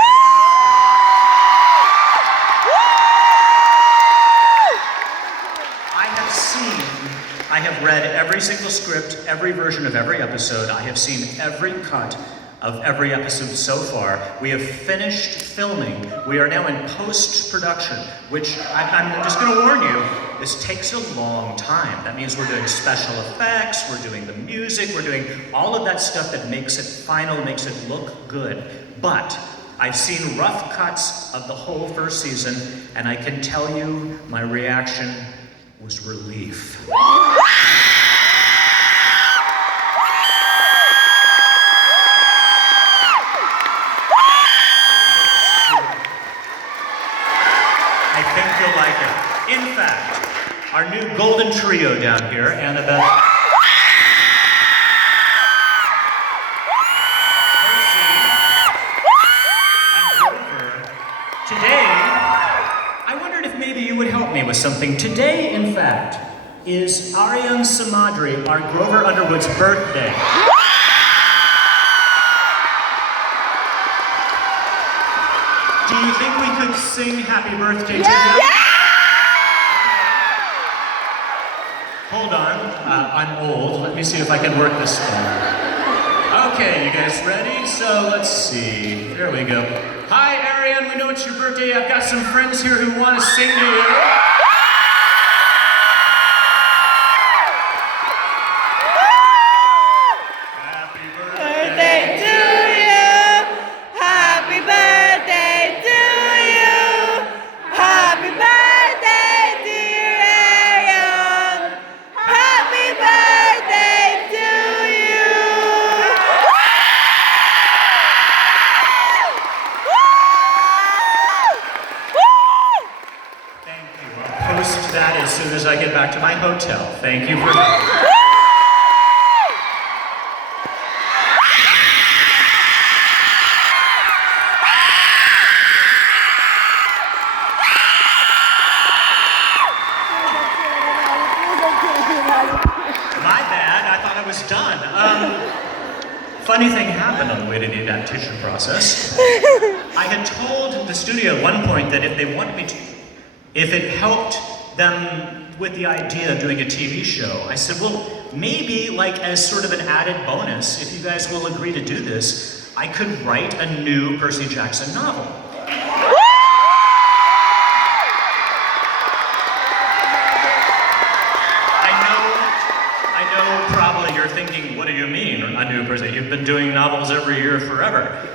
I have read every single script, every version of every episode. I have seen every cut of every episode so far. We have finished filming. We are now in post-production, which I'm just going to warn you, this takes a long time. That means we're doing special effects, we're doing the music, we're doing all of that stuff that makes it final, makes it look good. But I've seen rough cuts of the whole first season, and I can tell you my reaction was relief. I think you'll like it. In fact, our new golden trio down here, Annabelle, Percy, and Grover, today, I wondered if maybe you would help me with something. Today, in fact, is Ariane Samadri, our Grover Underwood's birthday. Do you think we could sing happy birthday to him? Yeah! Hold on, I'm old. Let me see if I can work this thing. Okay, you guys ready? So let's see. There we go. Hi, Ariane, we know it's your birthday. I've got some friends here who want to sing to you. Happy birthday to you. Happy birthday to you. Happy birthday, dear Ariane. Happy birthday to you. as I get back to my hotel. Thank you for that. My bad, I thought I was done. Funny thing happened on the way to the adaptation process. I had told the studio at one point that if they wanted me to, if it helped them with the idea of doing a TV show, I said, well, maybe like as sort of an added bonus, if you guys will agree to do this, I could write a new Percy Jackson novel. I know probably you're thinking, what do you mean, a new Percy? You've been doing novels every year forever.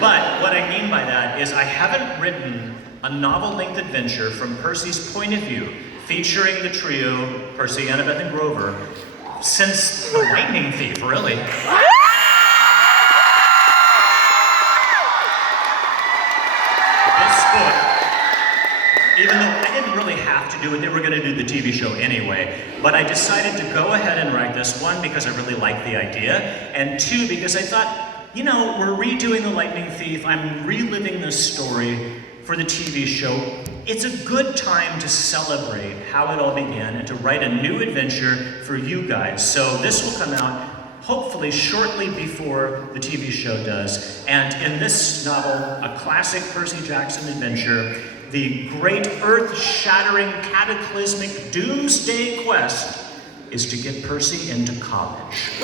But what I mean by that is I haven't written a novel-length adventure from Percy's point of view, featuring the trio, Percy, Annabeth, and Grover, since The Lightning Thief, really. This book, even though I didn't really have to do it, they were going to do the TV show anyway, but I decided to go ahead and write this, one, because I really liked the idea, and two, because I thought, you know, we're redoing The Lightning Thief, I'm reliving this story for the TV show. It's a good time to celebrate how it all began and to write a new adventure for you guys. So this will come out hopefully shortly before the TV show does. And in this novel, a classic Percy Jackson adventure, the great earth-shattering, cataclysmic doomsday quest is to get Percy into college.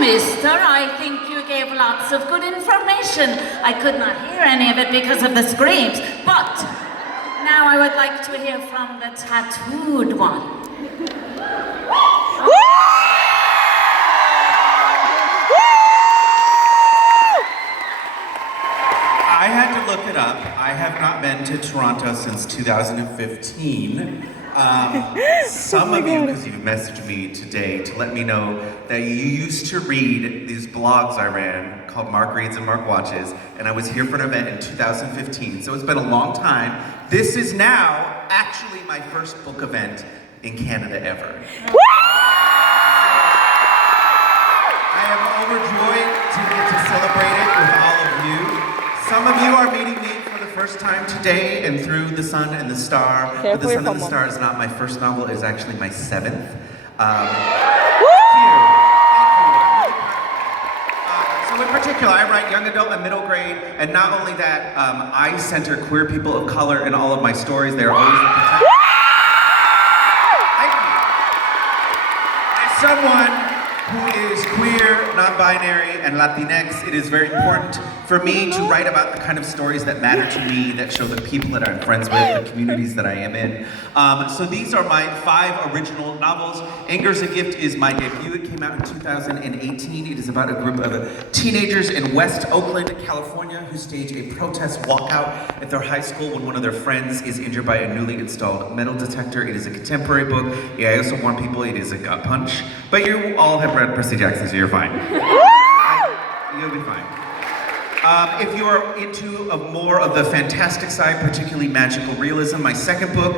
Mister, I think you gave lots of good information. I could not hear any of it because of the screams, but now I would like to hear from the tattooed one. I had to look it up. I have not been to Toronto since 2015. Some of you, because you've messaged me today to let me know that you used to read these blogs I ran called Mark Reads and Mark Watches, and I was here for an event in 2015, so it's been a long time. This is now actually my first book event in Canada ever. I am overjoyed to get to celebrate it with all of you. Some of you are meeting me for the first time today and Through the Sun and the Star. But The Sun and the Star is not my first novel, it is actually my 7th. Thank you. So in particular, I write young adult and middle grade, and not only that, I center queer people of color in all of my stories. They are always represented. As someone who is queer, non-binary, and Latinx, it is very important for me to write about the kind of stories that matter to me, that show the people that I'm friends with, the communities that I am in. So these are my 5 original novels. Anger's a Gift is my debut. It came out in 2018. It is about a group of teenagers in West Oakland, California, who stage a protest walkout at their high school when one of their friends is injured by a newly installed metal detector. It is a contemporary book. Yeah, I also warn people it is a gut punch. But you all have read Percy Jackson, so you're fine. You'll be fine. If you are into more of the fantastic side, particularly magical realism, my second book,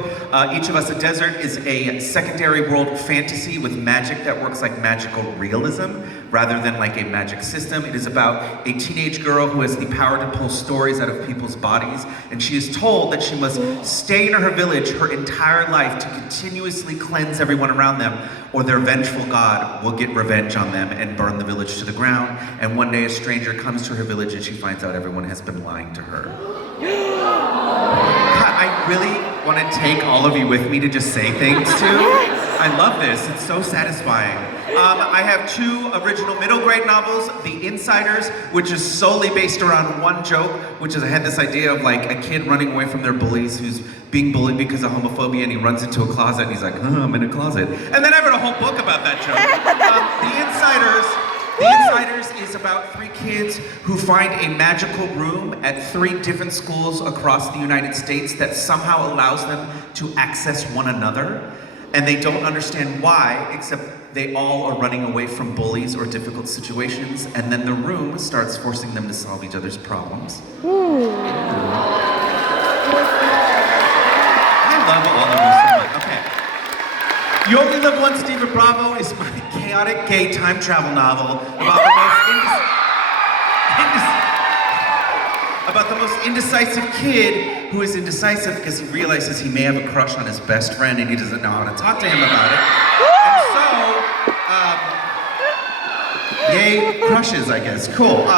Each of Us a Desert, is a secondary world fantasy with magic that works like magical realism rather than like a magic system. It is about a teenage girl who has the power to pull stories out of people's bodies, and she is told that she must stay in her village her entire life to continuously cleanse everyone around them, or their vengeful god will get revenge on them and burn the village to the ground. And one day a stranger comes to her village and she finds out everyone has been lying to her. God, I really want to take all of you with me to just say things to. I love this, it's so satisfying. I have 2 original middle grade novels, The Insiders, which is solely based around one joke, which is I had this idea of like a kid running away from their bullies who's being bullied because of homophobia, and he runs into a closet and he's like, I'm in a closet. And then I wrote a whole book about that joke. The Insiders Outsiders is about 3 kids who find a magical room at 3 different schools across the United States that somehow allows them to access one another. And they don't understand why, except they all are running away from bullies or difficult situations. And then the room starts forcing them to solve each other's problems. I love all of you so much. Okay. You Only Live Once, David Bravo is my chaotic gay time travel novel about the most indecisive kid who is indecisive because he realizes he may have a crush on his best friend and he doesn't know how to talk to him about it. And so, gay crushes, I guess. Cool.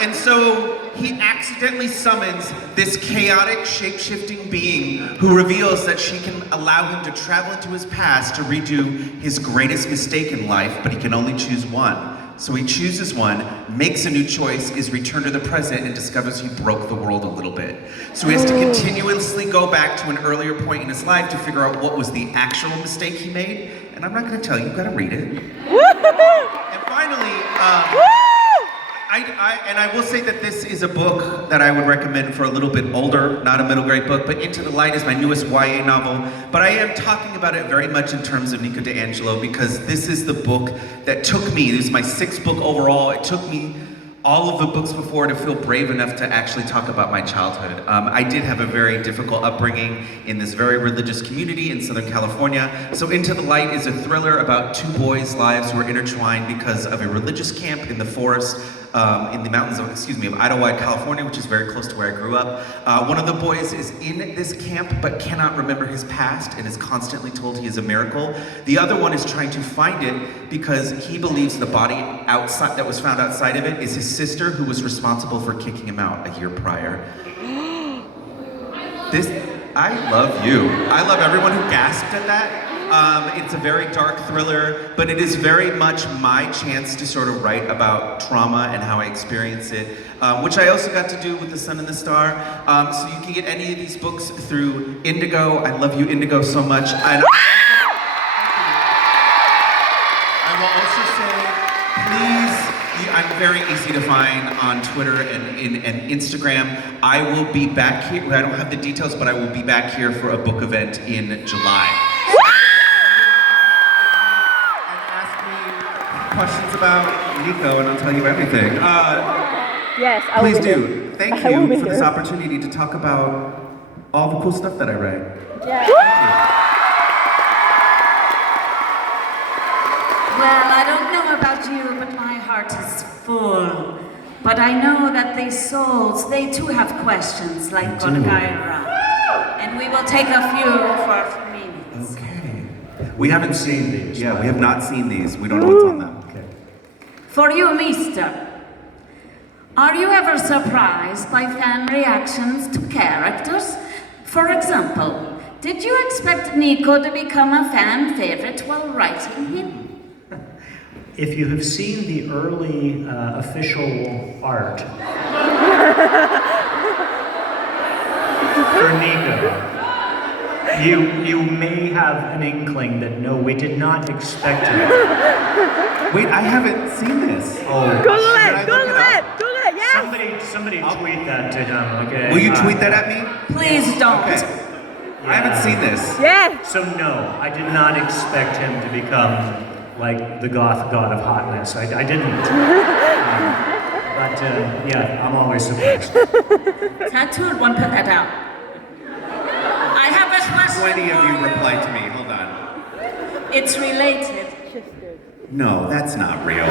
And so he accidentally summons this chaotic, shape-shifting being who reveals that she can allow him to travel into his past to redo his greatest mistake in life, but he can only choose one. So he chooses one, makes a new choice, is returned to the present, and discovers he broke the world a little bit. So he has to continuously go back to an earlier point in his life to figure out what was the actual mistake he made. And I'm not gonna tell you, you've gotta read it. And finally, I will say that this is a book that I would recommend for a little bit older, not a middle grade book, but Into the Light is my newest YA novel. But I am talking about it very much in terms of Nico D'Angelo because this is the book that took me, this is my 6th book overall, it took me all of the books before to feel brave enough to actually talk about my childhood. I did have a very difficult upbringing in this very religious community in Southern California. So Into the Light is a thriller about 2 boys' lives who are intertwined because of a religious camp in the forest, in the mountains of Idlewild, California, which is very close to where I grew up. One of the boys is in this camp but cannot remember his past and is constantly told he is a miracle. The other one is trying to find it because he believes the body outside that was found outside of it is his sister who was responsible for kicking him out a year prior. I love you. I love everyone who gasped at that. It's a very dark thriller, but it is very much my chance to sort of write about trauma and how I experience it, which I also got to do with The Sun and the Star. So you can get any of these books through Indigo. I love you, Indigo, so much. And I will also say, please, I'm very easy to find on Twitter and Instagram. I will be back here. I don't have the details, but I will be back here for a book event in July. Questions about Nico and I'll tell you everything. Yes, I will Please be do. here. Thank I will you be for this here. opportunity to talk about all the cool stuff that I write. Yeah. Well, I don't know about you, but my heart is full. But I know that these souls, they too have questions like Gorgaira. And we will take a few for a few minutes. Okay. We haven't seen these. Yeah, we have not seen these. We don't know what's on them. Okay. For you, mister, are you ever surprised by fan reactions to characters? For example, did you expect Nico to become a fan favorite while writing him? If you have seen the early official art for Nico, you may have an inkling that no, we did not expect it. Wait, I haven't seen this. Oh, Google should I it, look Google it it, Google it, yes! somebody tweet that to him, okay? Will you tweet that at me? Please don't. Okay. I haven't seen this. Yeah! So no, I did not expect him to become like the goth god of hotness. I didn't. But yeah, I'm always surprised. Tattooed one, put that down. I have a question 20 of for you replied to me. Hold on. It's related. No, that's not real.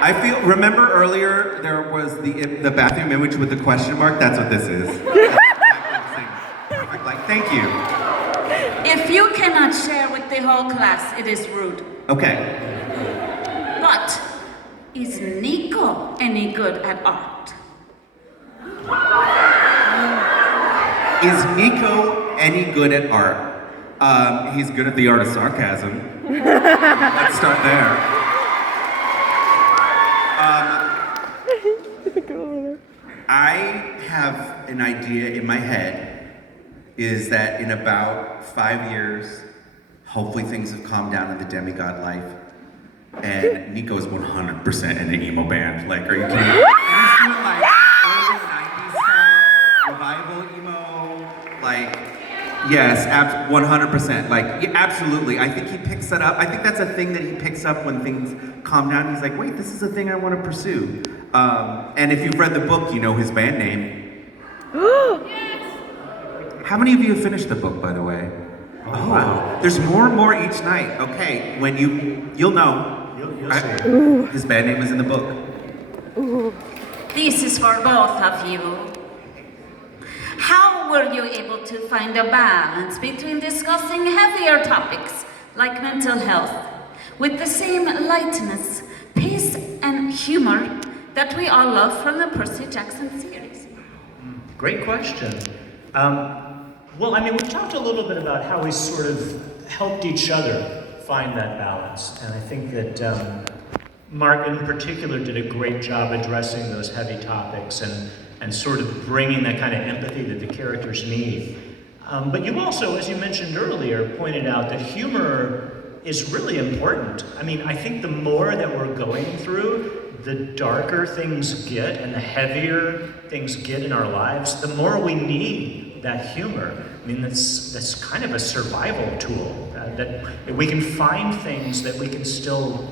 I feel. Remember earlier there was the bathroom image with the question mark. That's what this is. Perfect. Like, thank you. If you cannot share with the whole class, it is rude. Okay. But is Nico any good at art? Is Nico any good at art? He's good at the art of sarcasm. Let's start there. I have an idea in my head is that in about 5 years, Hopefully things have calmed down in the demigod life. And Nico is 100% in an emo band. Like, are you kidding me? And he's doing like early 90s style, revival emo. Like, yes, 100%. Like, yeah, absolutely. I think he picks that up. I think that's a thing that he picks up when things calm down. He's like, wait, this is a thing I want to pursue. And if you've read the book, you know his band name. How many of you have finished the book, by the way? Oh, wow. There's more and more each night. Okay, when you'll know. You'll see. His band name is in the book. This is for both of you. How were you able to find a balance between discussing heavier topics like mental health with the same lightness, pace, and humor that we all love from the Percy Jackson series? Great question. Well, I mean, we've talked a little bit about how we sort of helped each other find that balance. And I think that Mark in particular did a great job addressing those heavy topics and sort of bringing that kind of empathy that the characters need. But you also, as you mentioned earlier, pointed out that humor is really important. I mean, I think the more that we're going through, the darker things get and the heavier things get in our lives, the more we need that humor. I mean, that's kind of a survival tool, that we can find things that we can still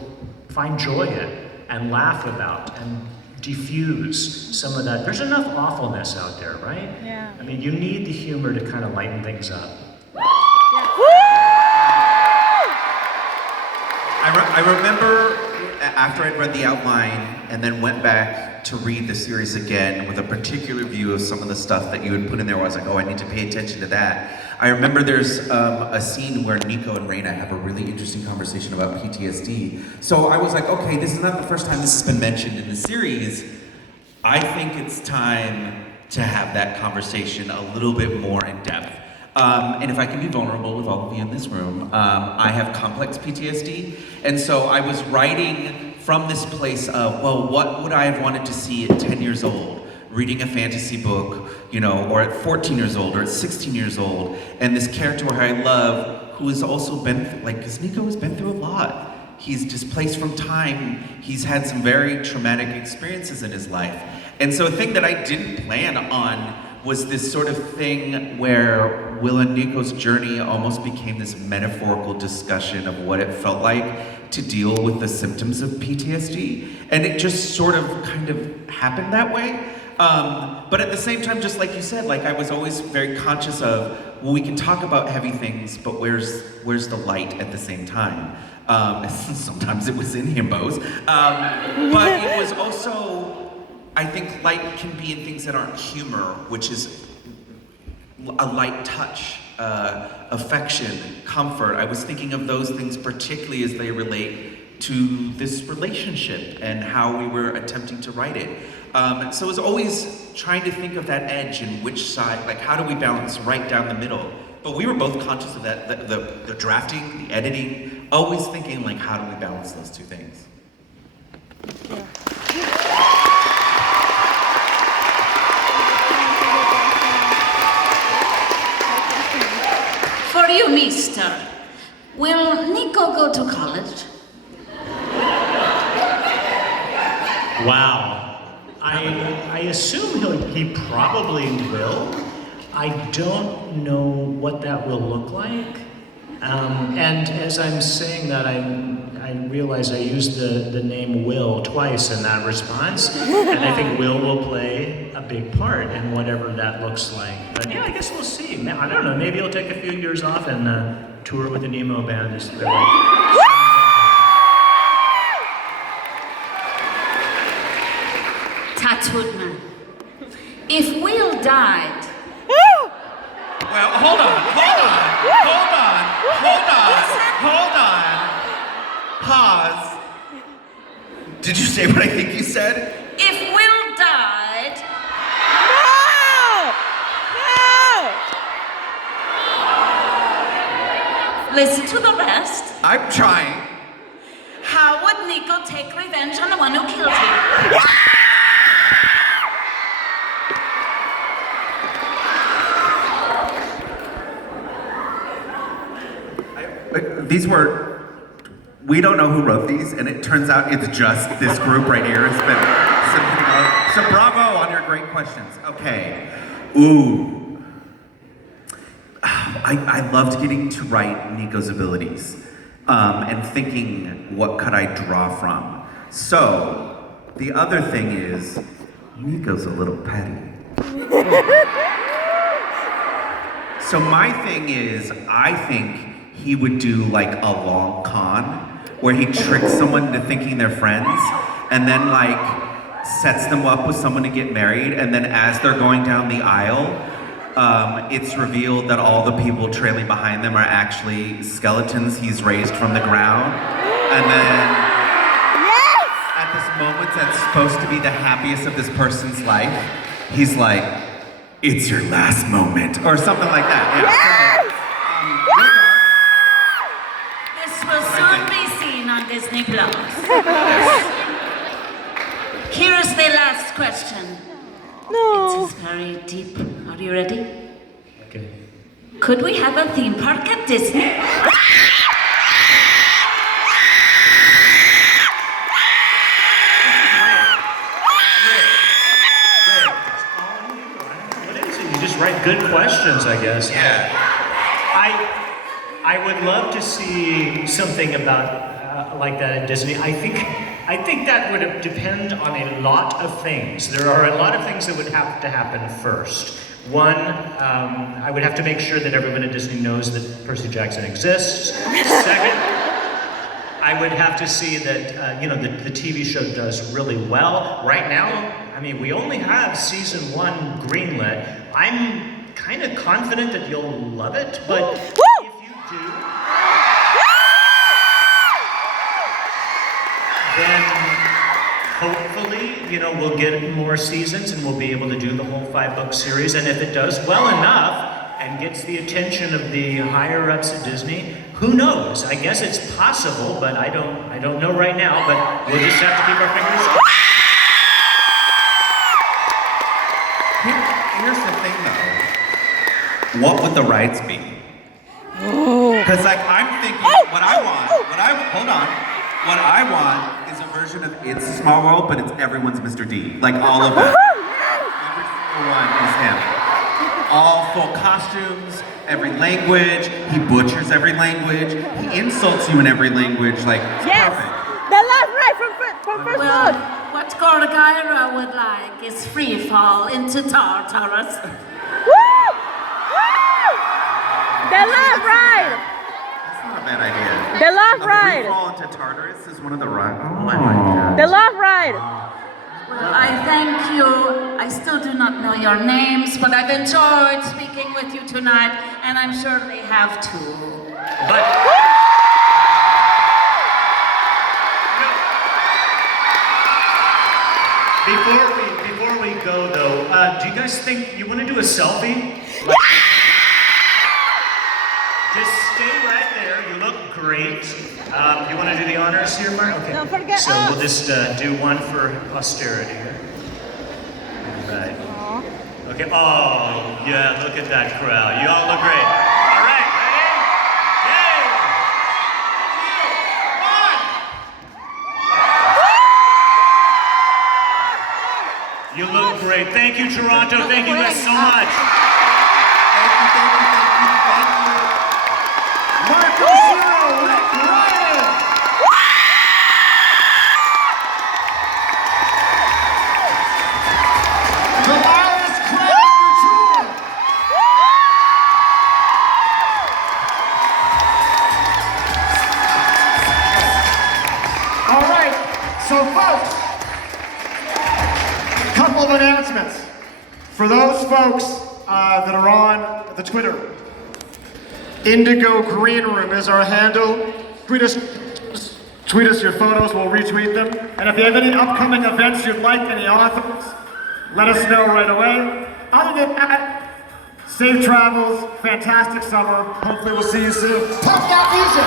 find joy in and laugh about and diffuse some of that. There's enough awfulness out there, right? Yeah. I mean, you need the humor to kind of lighten things up. I remember after I'd read the outline and then went back to read the series again with a particular view of some of the stuff that you had put in there where I was like, oh, I need to pay attention to that. I remember there's a scene where Nico and Reina have a really interesting conversation about PTSD. So I was like, okay, this is not the first time this has been mentioned in the series. I think it's time to have that conversation a little bit more in depth. And if I can be vulnerable with all of you in this room, I have complex PTSD. And so I was writing from this place of, well, what would I have wanted to see at 10 years old? Reading a fantasy book, you know, or at 14 years old, or at 16 years old. And this character who I love, who has also been, because Nico has been through a lot. He's displaced from time. He's had some very traumatic experiences in his life. And so a thing that I didn't plan on was this sort of thing where Will and Nico's journey almost became this metaphorical discussion of what it felt like to deal with the symptoms of PTSD. And it just sort of kind of happened that way. But at the same time, just like you said, like I was always very conscious of, well, we can talk about heavy things, but where's the light at the same time? Sometimes it was in himbos. But it was also, I think light can be in things that aren't humor, which is a light touch, affection, comfort. I was thinking of those things particularly as they relate to this relationship and how we were attempting to write it. So it was always trying to think of that edge and which side, like how do we balance right down the middle? But we were both conscious of that, the drafting, the editing, always thinking like how do we balance those two things? For you, mister, will Nico go to college? Wow. I assume he probably will. I don't know what that will look like. And as I'm saying that, I realize I used the name Will twice in that response. And I think will play a big part in whatever that looks like. But yeah, I guess we'll see. I don't know, maybe he'll take a few years off and tour with an emo band. Tattooed man. If Will died, Well, hold on. Pause. Did you say what I think you said? if Will died, listen to the rest. I'm trying. How would Nico take revenge on the one who killed him? these were, we don't know who wrote these, and it turns out it's just this group right here. It's been submitting up. So bravo on your great questions. Okay. Ooh. I loved getting to write Nico's abilities and thinking, what could I draw from? So, the other thing is, Nico's a little petty. So my thing is, I think he would do like a long con where he tricks someone into thinking they're friends and then like sets them up with someone to get married, and then as they're going down the aisle, it's revealed that all the people trailing behind them are actually skeletons he's raised from the ground. And then at this moment that's supposed to be the happiest of this person's life, he's like, it's your last moment, or something like that. Yeah. This will soon be seen on Disney Plus. Here is the last question. No. It is very deep. Are you ready? Okay. Could we have a theme park at Disney? You just write good questions, I guess. Yeah. I would love to see something about like that at Disney. I think that would depend on a lot of things. There are a lot of things that would have to happen first. One, I would have to make sure that everyone at Disney knows that Percy Jackson exists. Second, I would have to see that the TV show does really well. Right now, I mean, we only have season 1 greenlit. I'm kind of confident that you'll love it, but if you do, then hopefully, we'll get more seasons and we'll be able to do the whole 5-book series. And if it does well enough and gets the attention of the higher ups at Disney, who knows? I guess it's possible, but I don't know right now. But we'll just have to keep our fingers crossed. Here's the thing though. What would the rides be? Because like I'm thinking, what I want is a version of It's a Small World, but it's everyone's Mr. D. Like all of them. Every single one is him. All full costumes, every language. He butchers every language. He insults you in every language. Like, it's perfect. The last ride from first Well, one. what Gorgaira would like is free fall into Tartarus. Woo! Woo! The last ride. That's not a bad idea. The last A ride. free fall into Tartarus is one of the rides. Oh my god. The last ride. Well, I thank you. I still do not know your names, but I've enjoyed speaking with you tonight, and I'm sure they have too. But before we go though, do you guys think you want to do a selfie? Just stay right there. You look great. You want to do the honors here, Mark? Okay. Don't forget So us. we'll just do one for posterity here. All right. Okay. Oh, yeah. Look at that crowd. You all look great. All right. Ready? You look great. Thank you, Toronto. Thank you guys so much. Thank you. Mark Oshiro, Riordan. The loudest crowd in the tour. All right, so folks, couple of announcements. For those folks that are on the Twitter, Indigo Green Room is our handle. Tweet us your photos, we'll retweet them. And if you have any upcoming events you'd like, any authors, let us know right away. Other than that, safe travels, fantastic summer. Hopefully we'll see you soon. Pop that music!